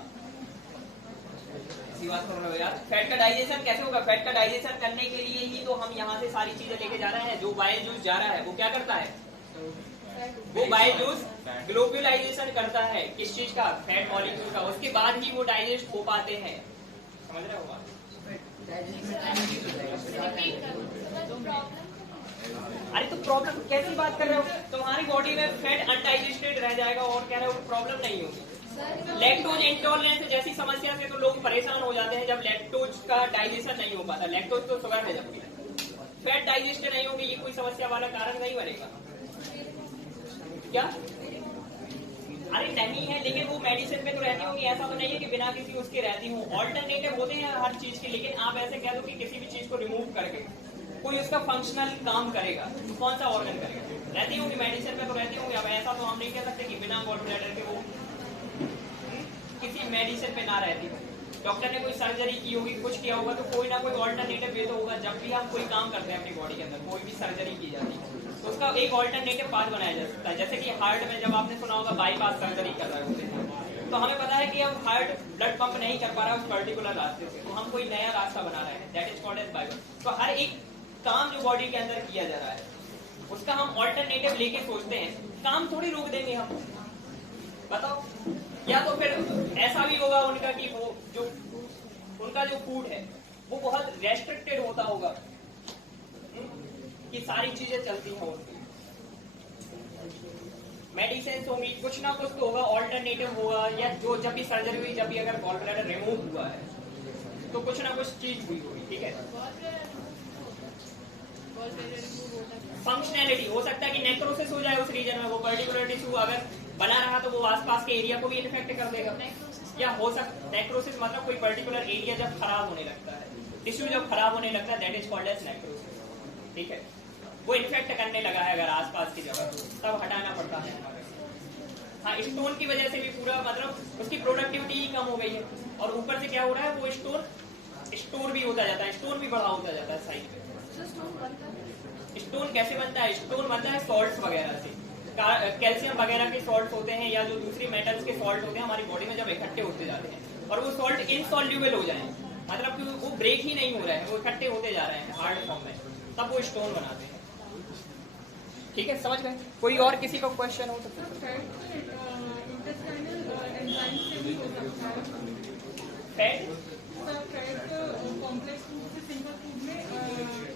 बात कर रहे हो यार। फैट का डाइजेशन कैसे होगा? फैट का डाइजेशन करने के लिए ही तो हम यहाँ से सारी चीजें लेके जा रहे हैं। जो बाइल जूस जा रहा है वो क्या करता है? वो बाइल जूस ग्लोब्यूलाइजेशन करता है। किस चीज का? फैट मॉलिक्यूल का। उसके बाद ही वो डाइजेस्ट हो पाते हैं। समझ रहे हो? अरे तो प्रॉब्लम कैसी बात कर रहे हो? तुम्हारी बॉडी में फैट अनडाइजेस्टेड रह जाएगा और कह रहे हो प्रॉब्लम नहीं होगी। लैक्टोज इंटॉलरेंस जैसी समस्या से तो लोग परेशान हो जाते हैं जब लैक्टोज का डाइजेशन नहीं हो पाता। लैक्टोज तो शुगर है, जबकि फैट डाइजेस्ट नहीं होगी, ये कोई समस्या वाला कारण नहीं बनेगा क्या? अरे नहीं है, लेकिन वो मेडिसिन में तो रहती होंगी। ऐसा तो नहीं है कि बिना किसी उसके रहती हूँ। ऑल्टरनेटिव होते हैं हर चीज के। लेकिन आप ऐसे कह दो कि किसी भी चीज को रिमूव करके कोई उसका फंक्शनल काम करेगा, कौन सा ऑर्गन करेगा? रहती होंगी मेडिसिन में तो रहती होंगी। अब ऐसा तो हम नहीं कह सकते कि बिना गॉल ब्लैडर के वो किसी मेडिसिन पे ना रहती हो। डॉक्टर ने कोई सर्जरी की होगी, कुछ किया होगा, तो कोई ना कोई ऑल्टरनेटिव वे तो होगा। जब भी हम कोई काम करते हैं अपनी बॉडी के अंदर, कोई भी सर्जरी की जाती है तो उसका एक ऑल्टरनेटिव पाथ बनाया जा सकता है। जैसे कि हार्ट में जब आपने सुना होगा बाईपास सर्जरी कर रहे होते हैं, तो हमें पता है कि अब हार्ट ब्लड पंप नहीं कर पा रहा है उस पर्टिकुलर रास्ते से, तो हम कोई नया रास्ता बना रहे हैं, that is called as bypass. तो हर एक काम जो बॉडी के अंदर किया जा रहा है उसका हम ऑल्टरनेटिव लेके सोचते हैं। काम थोड़ी रोक देंगे हम, बताओ? या तो फिर ऐसा भी होगा उनका कि वो जो उनका जो फूड है वो बहुत रेस्ट्रिक्टेड होता होगा कि सारी चीजें चलती हैं उनकी। मेडिसिन होंगी, कुछ ना कुछ तो होगा, ऑल्टरनेटिव होगा। या जो जब भी सर्जरी हुई, जब भी अगर गॉल ब्लैडर रिमूव हुआ है तो कुछ ना कुछ चीज हुई होगी, ठीक है? फंक्शनैलिटी हो सकता है कि नेक्रोसिस हो जाए उस रीजन में, वो पर्टिकुलर टिश्यू अगर बना रहा तो वो आसपास के एरिया को भी इन्फेक्ट कर देगा। या हो सकता नेक्रोसिस मतलब कोई पर्टिकुलर एरिया जब खराब होने लगता है, टिश्यू जब खराब होने लगता है, that is called as necrosis, ठीक है? वो इन्फेक्ट करने लगा है अगर आसपास की जगह, तब हटाना पड़ता है। हाँ, स्टोन की वजह से भी पूरा मतलब उसकी प्रोडक्टिविटी ही कम हो गई है, और ऊपर से क्या हो रहा है, वो स्टोर भी होता जाता है, स्टोन भी बड़ा होता जाता है साइड में। स्टोन कैसे बनता है? स्टोन बनता है सॉल्ट्स वगैरह से, कैल्शियम वगैरह के सॉल्ट होते हैं या जो दूसरी मेटल्स के सॉल्ट होते हैं हमारी बॉडी में जब इकट्ठे होते जाते हैं और वो सॉल्ट इनसॉल्युबल हो जाए, मतलब कि वो ब्रेक ही नहीं हो रहे हैं, वो इकट्ठे होते जा रहे हैं हार्ड फॉर्म में, तब वो स्टोन बनाते हैं। ठीक है, समझ गए? कोई और किसी का क्वेश्चन हो तो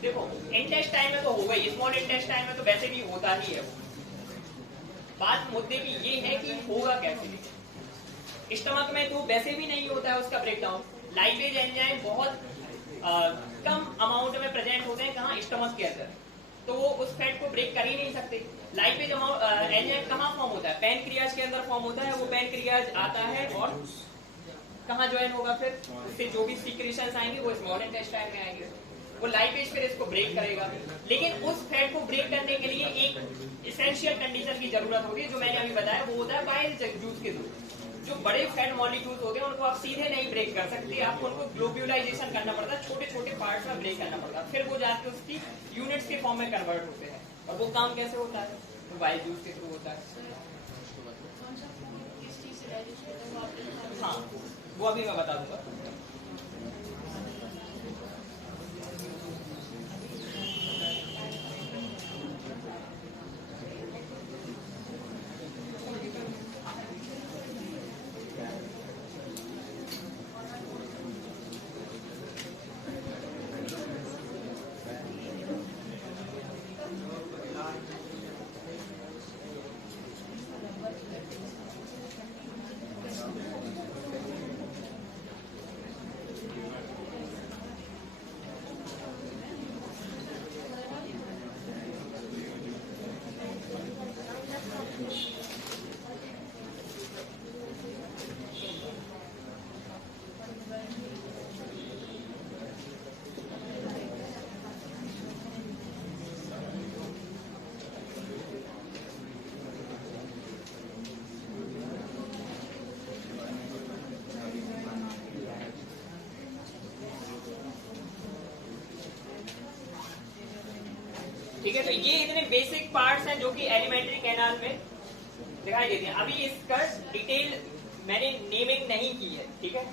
देखो, इंटेस्टाइन में तो होगा ही, स्मॉल इंटेस्टाइन में तो वैसे भी होता ही है। बात मुद्दे की ये है कि होगा कैसे। स्टमक में तो वैसे भी नहीं होता है उसका ब्रेकडाउन। लाइपेज एंजाइम बहुत कम अमाउंट में प्रेजेंट होते हैं, कहाँ? स्टमक के अंदर, तो वो उस फैट को ब्रेक कर ही नहीं सकते। लाइपेज एंजाइम कहाँ फॉर्म होता है? पैनक्रियाज के अंदर फॉर्म होता है। वो पैनक्रियाज आता है और कहाँ ज्वाइन होगा? फिर उससे जो भी सीक्रेशंस आएंगे वो स्मॉल इंटेस्टाइन में आएंगे, वो लाइपेज फिर इसको ब्रेक करेगा। लेकिन उस फैट को ब्रेक करने के लिए एक एसेंशियल कंडीशन की जरूरत होगी, जो मैंने अभी बताया, वो होता है बाइल जूस के थ्रू। जो बड़े फैट मॉलिक्यूल्स होते हैं उनको आप सीधे नहीं ब्रेक कर सकते, आपको उनको ग्लोब्यूलाइजेशन करना पड़ता है, छोटे छोटे पार्ट्स में ब्रेक करना पड़ता है, फिर वो जाके उसकी यूनिट्स के फॉर्म में कन्वर्ट होते हैं। और वो काम कैसे होता है? तो बाइल जूस के थ्रू होता है। हाँ, वो अभी मैं बता दूंगा। ये इतने बेसिक पार्ट्स हैं जो कि एलिमेंट्री कैनाल में दिखाई देते हैं। अभी इसका डिटेल मैंने नेमिंग नहीं की है, ठीक है।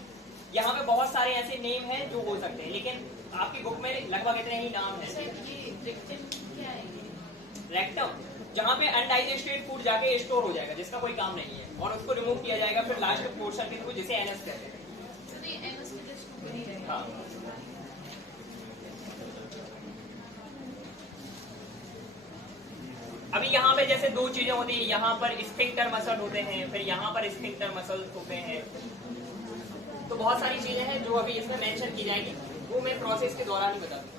यहाँ पे बहुत सारे ऐसे नेम हैं जो हो सकते हैं, लेकिन आपकी बुक में लगभग इतने ही नाम हैं। रेक्टम, जहाँ पे अनडाइजेस्टेड फूड जाके स्टोर हो जाएगा, जिसका कोई काम नहीं है, और उसको रिमूव किया जाएगा फिर लास्ट पोर्शन के थ्रू, जिसे एनएस कहते हैं। हाँ, अभी यहाँ पे जैसे दो चीजें होती है, यहाँ पर स्फिंक्टर मसल होते हैं, फिर यहाँ पर स्फिंक्टर मसल्स होते हैं। तो बहुत सारी चीजें हैं जो अभी इसमें मेंशन की जाएंगी, वो मैं प्रोसेस के दौरान ही बता दूंगा।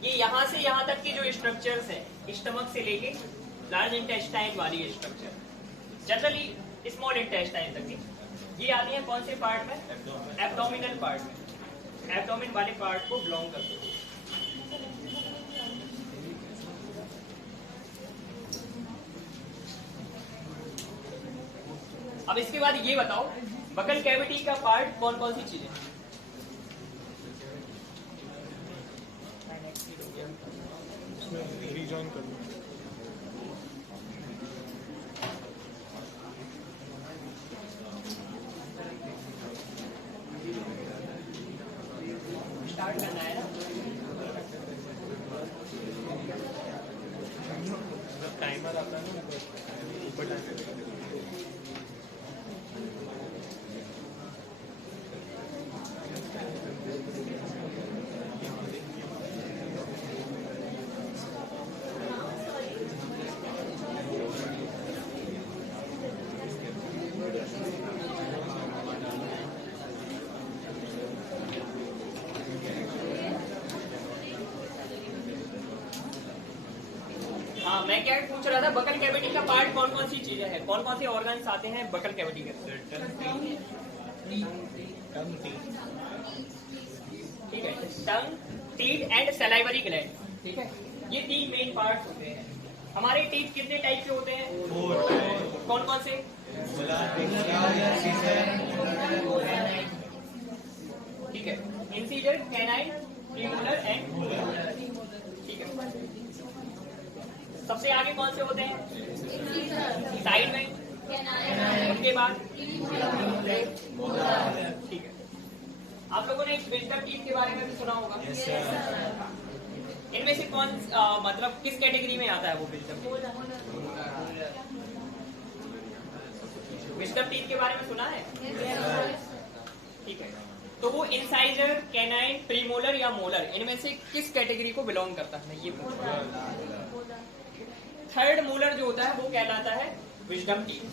ये यहाँ से यहाँ तक की जो स्ट्रक्चर्स हैं, स्टमक से लेके लार्ज इंटेस्टाइन वाली स्ट्रक्चर, जनरली स्मॉल इंटेस्टाइन तक की, ये आती है कौन से पार्ट में? एब्डोमिनल पार्ट में। एब्डोमिन वाले पार्ट को बिलोंग करते हैं। अब इसके बाद ये बताओ, बकल कैविटी का पार्ट कौन कौन सी चीजें हैं? रीजॉइन कर लो। स्टार्ट करना है ना? टाइमर आता है ना ऊपर जाके। हाँ, मैं क्या पूछ रहा था, बकल कैविटी का पार्ट कौन कौन सी चीजें हैं, कौन कौन से ऑर्गन्स आते हैं बकल कैविटी के अंदर? ठीक है, टंग, टीथ एंड सलाइवरी ग्लैंड, ठीक है। ये तीन मेन पार्ट्स होते हैं। हमारे टीथ कितने टाइप के होते हैं? कौन कौन से? ठीक है, इंसीजर, कैनाइन, प्रीमोलर एंड, ठीक है। सबसे आगे कौन से होते हैं? साइड में, उनके बाद, ठीक है। आप लोगों ने विजडम टीथ के बारे में भी सुना होगा। इनमें से कौन मतलब किस कैटेगरी में आता है वो विजडम टीथ? विजडम टीथ के बारे में सुना है? ठीक है, तो वो इंसाइजर, कैनाइन, प्रीमोलर या मोलर, इनमें से किस कैटेगरी को बिलोंग करता है? ये थर्ड मोलर जो होता है वो कहलाता है विजडम टीथ,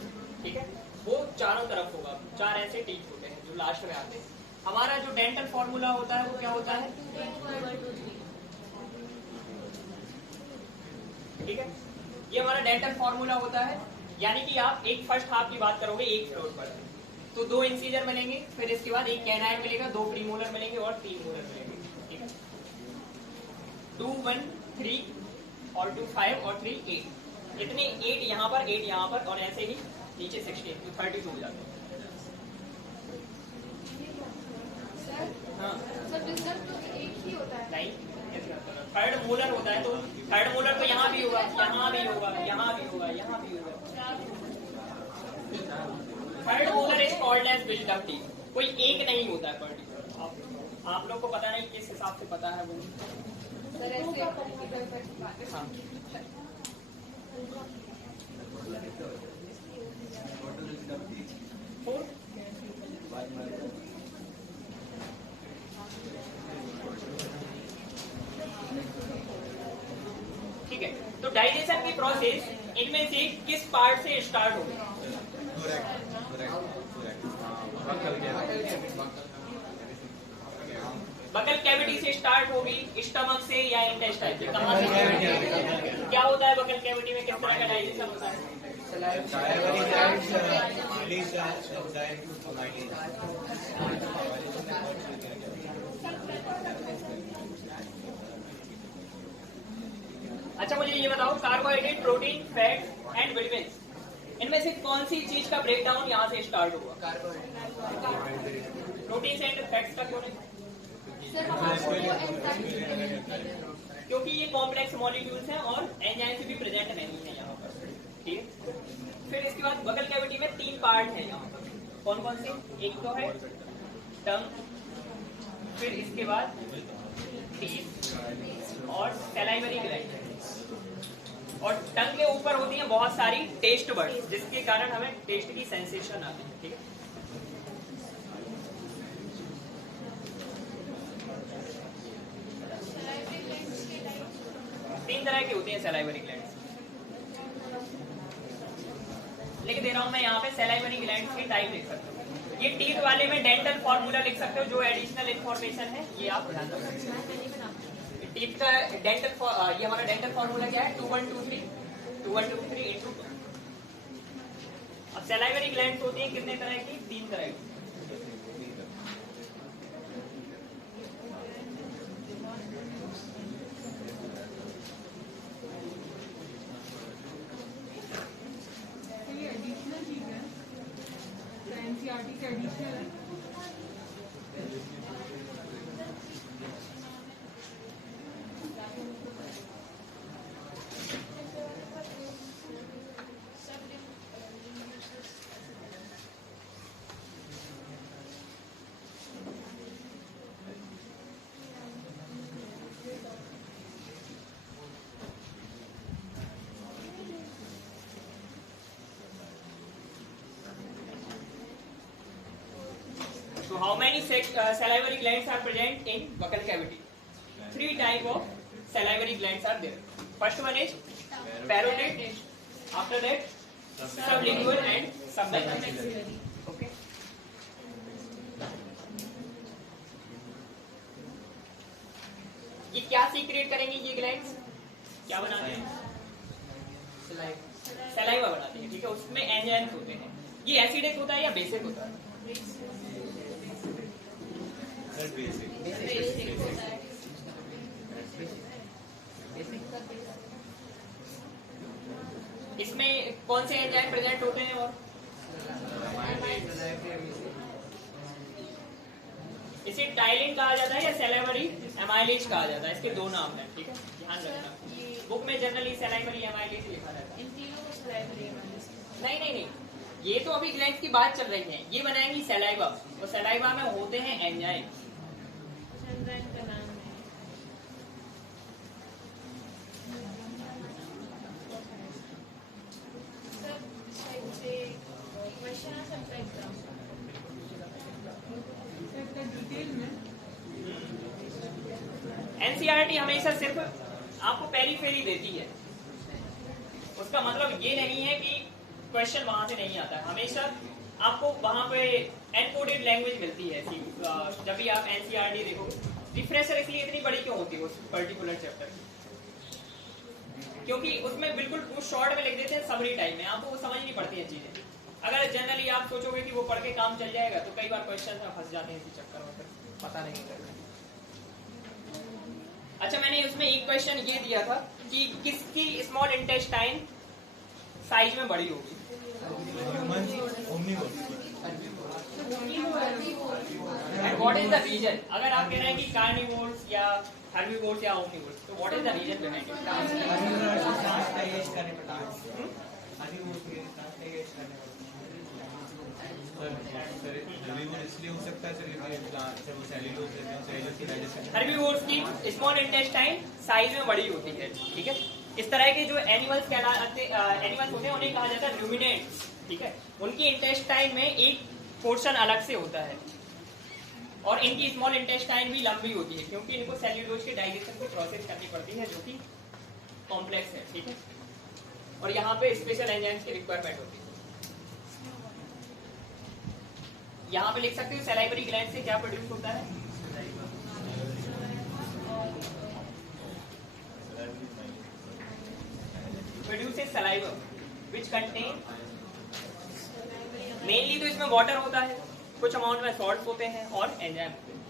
ठीक है। वो चारों तरफ होगा, चार ऐसे टीथ होते हैं जो लास्ट में आते हैं। हमारा जो डेंटल फॉर्मूला होता है वो क्या होता है? ठीक है, ये हमारा डेंटल फॉर्मूला होता है। यानी कि आप एक फर्स्ट हाफ की बात करोगे एक फ्लोर पर, तो दो इंसीजर मिलेंगे, फिर इसके बाद एक कैनाइन मिलेगा, दो प्रीमोलर मिलेंगे और तीन मोलर मिलेंगे, ठीक है। 2, 1, 3 और 2, 5 और 3, 8, इतने 8 यहाँ पर, 8 यहाँ पर, और ऐसे ही नीचे 16, तो 32 हो जाते हैं। हाँ, नहीं, थर्ड मोलर होता है, तो थर्ड मोलर तो यहाँ भी होगा, यहाँ भी होगा, यहाँ भी होगा, यहाँ भी होगा। Third molar is called as wisdom teeth. कोई एक नहीं होता है पर्टिकुलर। आप लोग को पता नहीं किस हिसाब से पता है वो। हाँ, है, तो डाइजेशन की प्रोसेस इनमें से किस पार्ट से स्टार्ट होगी? बकल कैविटी से स्टार्ट होगी, स्टमक से या इंटेस्टाइन से? कहाँ से? क्या होता है बकल कैविटी में, किस तरह का डाइजेशन होता है? अच्छा मुझे ये बताओ, carbohydrate, protein, fat and vitamins, इनमें से कौन सी चीज का ब्रेकडाउन यहाँ से स्टार्ट हुआ? प्रोटीन एंड फैट्स का क्यों नहीं? क्योंकि ये कॉम्प्लेक्स मॉलिक्यूल्स हैं और एंजाइम्स भी प्रेजेंट नहीं है यहाँ पर, ठीक है। फिर इसके बाद बकल कैविटी में 3 पार्ट है यहाँ पर, कौन कौन से? एक तो है टंग, फिर इसके बाद टीथ और सैलाइवरी ग्लैंड, और टंग के ऊपर होती हैं बहुत सारी टेस्ट बड्स, जिसके कारण हमें टेस्ट की सेंसेशन आती है, ठीक है। तीन तरह के होते हैं सैलाइवरी ग्लैंड्स, लेकिन दे रहा हूं मैं यहाँ पे सैलाइवरी ग्लैंड्स के टाइप लिख सकते हो। ये टीथ वाले में डेंटल फॉर्मूला लिख सकते हो, जो एडिशनल इंफॉर्मेशन है ये आप ध्यान रखो। टीथ का डेंटल, ये हमारा डेंटल फॉर्मूला क्या है? 2123 इंटू 2। अब सैलाइवरी ग्लैंड्स होती हैं कितने तरह की? 3 तरह की। So how many salivary glands are present in buccal cavity? 3 type of salivary glands are there. First one is parotid. After that, sublingual and submaxillary. Okay. ये क्या सीक्रेट करेंगे ये ग्लैंड्स? क्या बनाते हैं? सलाइवा बनाते हैं, ठीक है। उसमें एंजाइम्स होते हैं। ये एसिडिक होता है या बेसिक होता है? इसमें कौन से एंजाइम प्रेजेंट होते हैं? और इसे टाइलिन कहा जाता है या सैलाइवरी एमाइलेज कहा जाता है? इसके 2 नाम हैं, ठीक है, ध्यान रखना। बुक में जनरली सैलाइवरी एमाइलेज लिखा रहता है। नहीं, ये तो अभी ग्लैंड की बात चल रही है। ये बनाएंगी सैलाइवा, और सैलाइवा में होते हैं एंजाइम। एनसीईआरटी हमेशा सिर्फ आपको पेरीफेरी देती है, उसका मतलब ये नहीं है कि क्वेश्चन वहां से नहीं आता है। हमेशा आपको वहां पे एनकोडेड लैंग्वेज मिलती है जब भी आप एनसीईआरटी देखो। रिफ्रेशर इसलिए इतनी बड़ी क्यों होती है उस पर्टिकुलर चैप्टर की? क्योंकि उसमें बिल्कुल शॉर्ट में लिख देते हैं, समरी टाइप में, आपको वो समझ नहीं पड़ती है चीजें। अगर जनरली आप सोचोगे कि वो पढ़ के काम चल जाएगा, तो कई बार क्वेश्चन में फंस जाते हैं इसी चक्कर में, फिर पता नहीं करना। अच्छा, मैंने उसमें एक क्वेश्चन ये दिया था कि किसकी स्मॉल इंटेस्टाइन साइज में बड़ी होगी? And what is the reason? अगर आप कह रहे हैं कि कार्निवोर्स या हर्बीवोर्स या ओमनिवोर्स, तो what is the reason behind herbivores की स्मॉल इंटेस्टाइन साइज में बड़ी होती है, ठीक है। इस तरह के जो एनिमल्स होते हैं उन्हें कहा जाता है रूमिनेंट्स, ठीक है। उनकी इंटेस्टाइन में एक पोर्शन अलग से होता है, और इनकी स्मॉल इंटेस्टाइन भी लंबी होती है, क्योंकि इनको सेल्यूलोज के डाइजेशन को प्रोसेस करनी पड़ती है, जो कि कॉम्प्लेक्स है, ठीक है, और यहाँ पे स्पेशल एंजाइम्स की रिक्वायरमेंट होती है। यहाँ पे लिख सकते हो सैलाइवरी ग्लैंड से क्या प्रोड्यूस होता है? Produces saliva which contain, mainly तो इसमें वाटर होता है, कुछ अमाउंट में सॉल्ट्स होते हैं और एंजाइम होते हैं।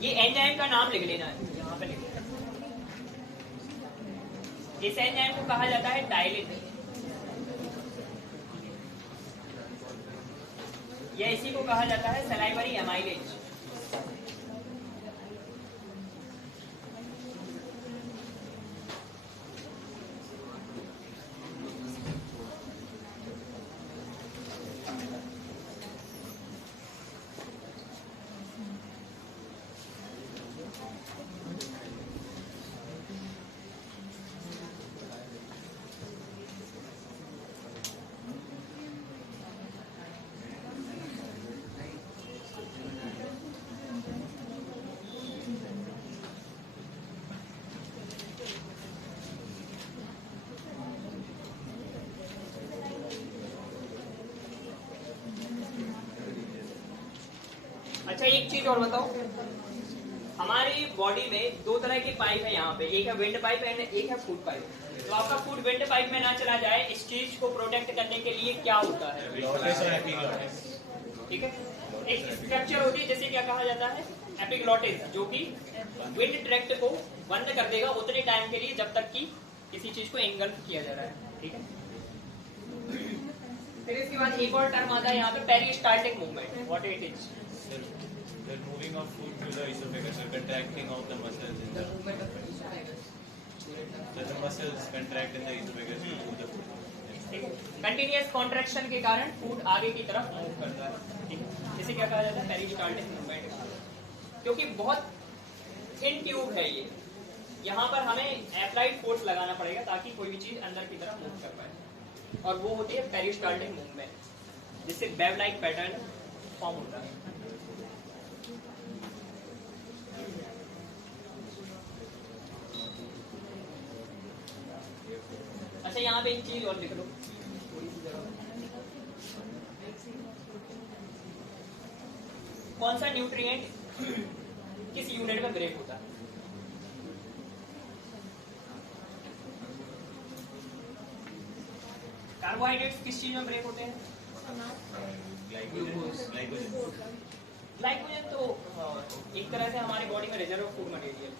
ये एंजाइम का नाम लिख लेना है, यहाँ पे लिख लेना। इस एंजाइम को कहा जाता है टाइलिन, या इसी को कहा जाता है सलाइवरी एमाइलेज। अच्छा एक चीज और बताओ, हमारी बॉडी में दो तरह की पाइप है यहाँ पे, एक है विंड पाइप एंड एक है फूड पाइप। तो आपका फूड विंड पाइप में ना चला जाए, इस चीज को प्रोटेक्ट करने के लिए क्या होता है? ठीक है, एक स्ट्रक्चर होती है जिसे क्या कहा जाता है? एपिग्लॉटिस, जो कि विंड ट्रैक्ट को बंद कर देगा उतने टाइम के लिए जब तक कि किसी चीज को एंगल्फ किया जा रहा है, ठीक है। फिर इसके बाद एक और टर्म आता है यहाँ पे, peristaltic movement. What it is? The moving of food through the esophagus, the contracting of the muscles in the muscles contract in the esophagus to move the food. ठीक है, कंटिन्यूअस कॉन्ट्रैक्शन के कारण food आगे की तरफ move करता है, ठीक है। इसे क्या कहा जाता है? Peristaltic movement. क्योंकि बहुत थिन ट्यूब है ये, यहाँ पर हमें एप्लाइड फोर्स लगाना पड़ेगा ताकि कोई भी चीज अंदर की तरफ मूव कर पाए, और वो होती है पेरिस्टाल्टिक मूवमेंट, जिससे वेव लाइक पैटर्न फॉर्म होता है। अच्छा यहाँ पे एक चीज और लिख लो, कौन सा न्यूट्रिएंट किस यूनिट में ब्रेक होता है? कार्बोहाइड्रेट्स किस चीज में ब्रेक होते हैं? ग्लाइकोजन तो एक तरह से हमारी बॉडी में रिजर्व फूड मटेरियल,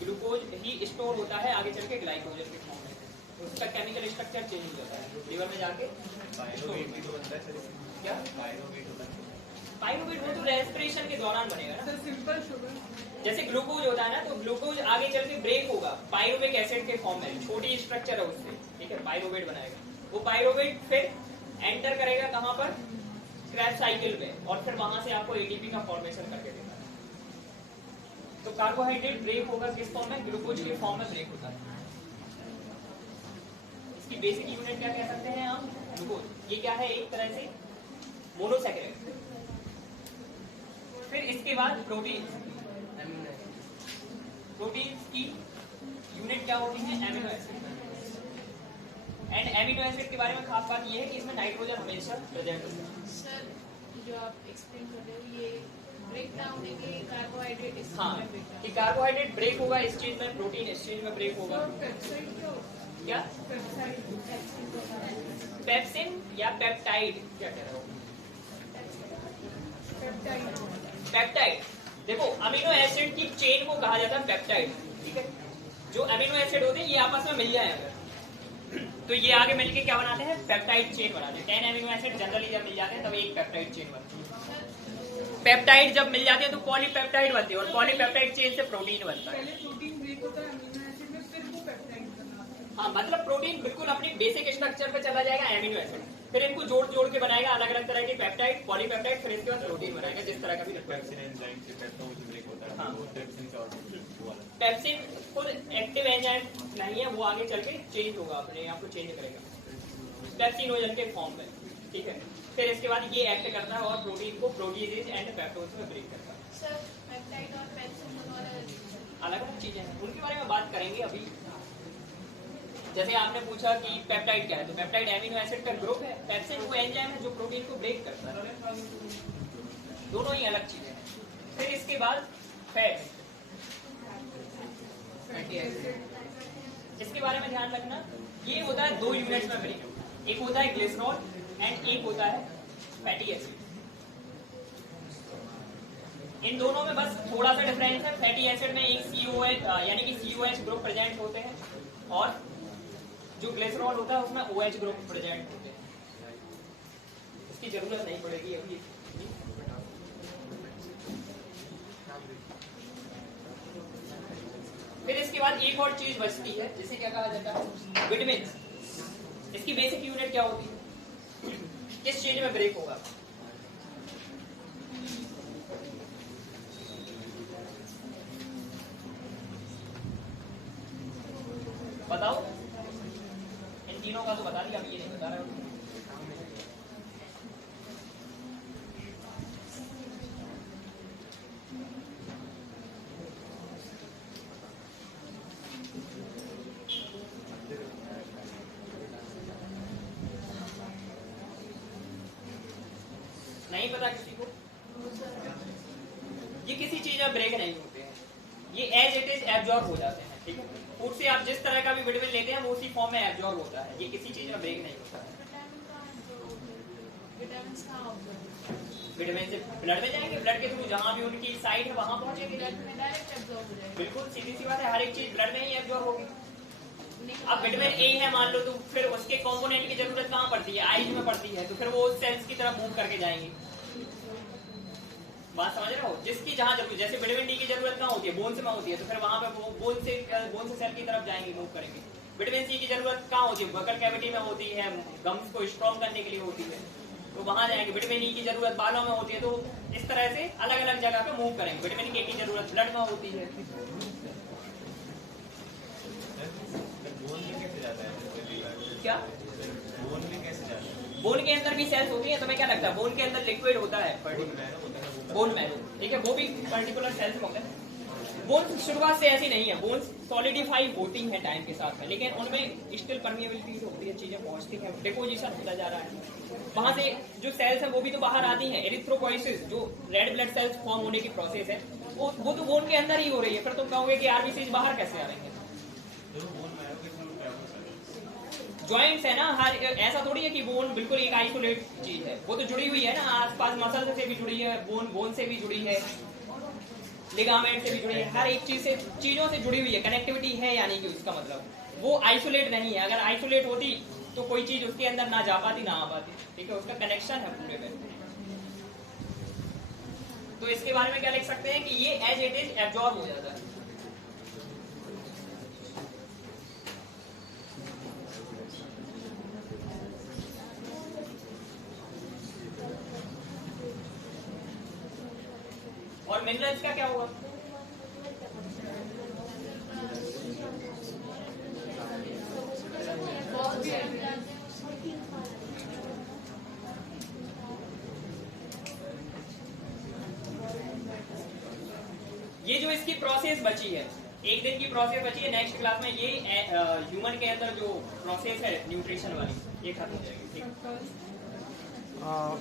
ग्लूकोज ही स्टोर होता है आगे चल के ग्लाइकोजन के फॉर्म में, उसका केमिकल स्ट्रक्चर चेंज हो जाता है लीवर में जाके। क्या पाइरुवेट? वो तो रेस्पिरेशन के दौरान बनेगा ना, सिंपल शुगर। जैसे ग्लूकोज होता है ना, तो ग्लूकोज आगे चल के ब्रेक होगा पाइरुविक एसिड के फॉर्म में, छोटी स्ट्रक्चर है उससे, ठीक है, पाइरुवेट बनाएगा। वो पाइरुवेट फिर एंटर करेगा कहाँ पर? क्रैब साइकिल में, और फिर वहां से आपको एटीपी का फॉर्मेशन करके देगा। तो कार्बोहाइड्रेट ब्रेक होगा किस फॉर्म में? ग्लूकोज के फॉर्म में ब्रेक होता है। इसकी बेसिक यूनिट क्या कह सकते हैं हम? ग्लूकोज। ये क्या है? एक तरह से मोनोसैकेराइड। फिर इसके बाद प्रोटीन, प्रोटीन की यूनिट क्या होती है? Amino acid. And amino acid के बारे में खास बात यह है कि इसमें नाइट्रोजन हमेशा प्रेजेंट होता है। सर जो आप एक्सप्लेन कर रहे हो, ये ब्रेक डाउन है कि कार्बोहाइड्रेट इस हाँ, में ब्रेक कि कार्बोहाइड्रेट ब्रेक होगा इस चीज में, प्रोटीन इस चीज में ब्रेक होगा। क्या? पेप्सिन या पेप्टाइड? क्या कह रहे हो? पेप्टाइड। देखो, अमीनो एसिड की चेन को कहा जाता है पेप्टाइड, ठीक है। जो अमीनो एसिड होते हैं ये आपस में मिल जाए अगर, तो ये आगे मिलके क्या बनाते हैं? पेप्टाइड चेन बनाते हैं। 10 अमीनो एसिड जनरली जब मिल जाते हैं तब एक पेप्टाइड चेन बनती है। पेप्टाइड जब मिल जाते हैं तो पॉलीपेप्टाइड बनती है, और पॉलीपेप्टाइड चेन से प्रोटीन बनता है। पहले प्रोटीन ब्रेक होता है अमीनो एसिड में, फिर वो पेप्टाइड बनाता है। हाँ, मतलब प्रोटीन बिल्कुल अपनी बेसिक स्ट्रक्चर पे चला जाएगा एमिनो एसिड, फिर इनको जोड़ जोड़ के बनाएगा अलग अलग तरह के पेप्टाइड, पॉलीपेप्टाइड, फिर इसके बाद प्रोटीन बनाएगा, जिस तरह का भी पेप्सिन एंजाइम से पेप्टोज ब्रेक होता है। हाँ, वो ट्रिप्सिन का वो वाला पेप्सिन खुद एक्टिव एंजाइम नहीं है, वो आगे चल के चेंज होगा, अपने आप को चेंज करेगा पेप्सिनोजन के फॉर्म में, ठीक है। फिर इसके बाद ये एक्ट करता है और प्रोटीन को प्रोटीजेज एंड पेप्टोज में ब्रेक करता है। सर पेप्टाइड और पेप्सिन दोनों अलग अलग चीजें हैं, उनके बारे में बात करेंगे अभी। जैसे आपने पूछा कि पेप्टाइड क्या है, तो पेप्टाइड एमिनो एसिड का ग्रुप है, पेप्सिन वो एंजाइम है जो प्रोटीन को ब्रेक करता है, दोनों ही अलग चीजें हैं। फिर इसके बाद फैट, फैटी एसिड, इसके बारे में ध्यान रखना, ये होता है 2 यूनिट्स में ब्रेक, एक होता है ग्लिसरॉल एंड एक होता है फैटी एसिड। इन दोनों में बस थोड़ा सा डिफरेंस है, फैटी एसिड में एक COH यानी कि COH ग्रुप प्रेजेंट होते हैं और जो ग्लिसरॉल होता है उसमें OH ग्रुप प्रेजेंट होते हैं। इसकी जरूरत नहीं पड़ेगी अभी। फिर इसके बाद एक और चीज बचती है जिसे क्या कहा जाता है, विटामिन। इसकी बेसिक यूनिट क्या होती है, किस चीज में ब्रेक होगा? बताओ, इन तीनों का तो बता दिया, अब ये नहीं बता रहा हूं। नहीं पता किसी को? ये किसी चीज में ब्रेक नहीं होते हैं, ये एज इट इज एब्जॉर्ब हो जाते हैं, ठीक है। फूड से आप जिस तरह का भी विटामिन लेते हैं वो उसी फॉर्म में एब्जॉर्ब होता है, ये किसी चीज में ब्रेक नहीं होता है। विटामिन से ब्लड में जाएंगे, ब्लड के थ्रू जहां भी उनकी साइट है वहां पहुंचेंगे, डायरेक्ट एब्जॉर्ब हो जाएगा। बिल्कुल सीधी सी बात है, हर एक चीज ब्लड में ही एब्जॉर्ब होगी। अब विटामिन ए है मान लो, तो फिर उसके कंपोनेंट की जरूरत कहाँ पड़ती है, आईज में पड़ती है, तो फिर वो सेल्स की तरफ मूव करके जाएंगे। बात समझ रहे हो, जिसकी जहां जरूरत, जैसे विटामिन डी की जरूरत कहाँ होती है, बोन्स में होती है, तो फिर वहां पे वो बोन से सेल की तरफ जाएंगे, मूव करेंगे। विटामिन सी की जरूरत कहाँ होती है, बकल कैविटी में होती है, गम्स को स्ट्रॉन्ग करने के लिए होती है, तो वहां जाएंगे। विटामिन ई की जरूरत बालों में होती है, तो इस तरह से अलग अलग जगह पे मूव करेंगे। विटामिन के की जरूरत ब्लड में होती है। बोन में कैसे जाता है? क्या बोन में कैसे जाता है? बोन के अंदर भी सेल्स होती है, तुम्हें क्या लगता है? बोन के अंदर लिक्विड होता है, बोन मैरो, ठीक है, वो भी पर्टिकुलर सेल्स में होता है। बोन शुरुआत से ऐसी नहीं है, बोन सॉलिडिफाई होती है टाइम के साथ में, लेकिन उनमें स्टिल परमिएबिलिटी होती है, चीजें पहुंचती हैं, डिपोजिशन होता जा रहा है। वहां से जो सेल्स है वो भी तो बाहर आती हैं। एरिथ्रोपोइसिस जो रेड ब्लड सेल्स फॉर्म होने की प्रोसेस है, वो तो बोन के अंदर ही हो रही है। फिर तुम कहोगे कि आरबीसी बाहर कैसे आ रही है? जॉइंट्स है ना, हर ऐसा थोड़ी है कि बोन बिल्कुल एक आइसोलेट चीज है, वो तो जुड़ी हुई है ना, आसपास मसल से भी जुड़ी है, बोन से भी जुड़ी है, लिगामेंट से भी जुड़ी है, हर एक चीज से, चीजों से जुड़ी हुई है, कनेक्टिविटी है, यानी कि उसका मतलब वो आइसोलेट नहीं है। अगर आइसोलेट होती तो कोई चीज उसके अंदर ना जा पाती, ना आ पाती, ठीक है, उसका कनेक्शन है पूरे में। तो इसके बारे में क्या लिख सकते हैं कि ये एज इट इज एब्जॉर्ब हो जाता है। और मिनरल्स का क्या होगा? ये जो इसकी प्रोसेस बची है, एक दिन की प्रोसेस बची है, नेक्स्ट क्लास में ये ह्यूमन के अंदर जो प्रोसेस है न्यूट्रिशन वाली, ये खत्म हो जाएगी, ठीक।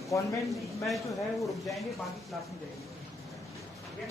कॉन्वेंट में जो है वो रुक जाएंगे, बाकी क्लास में जाएंगे, ठीक है।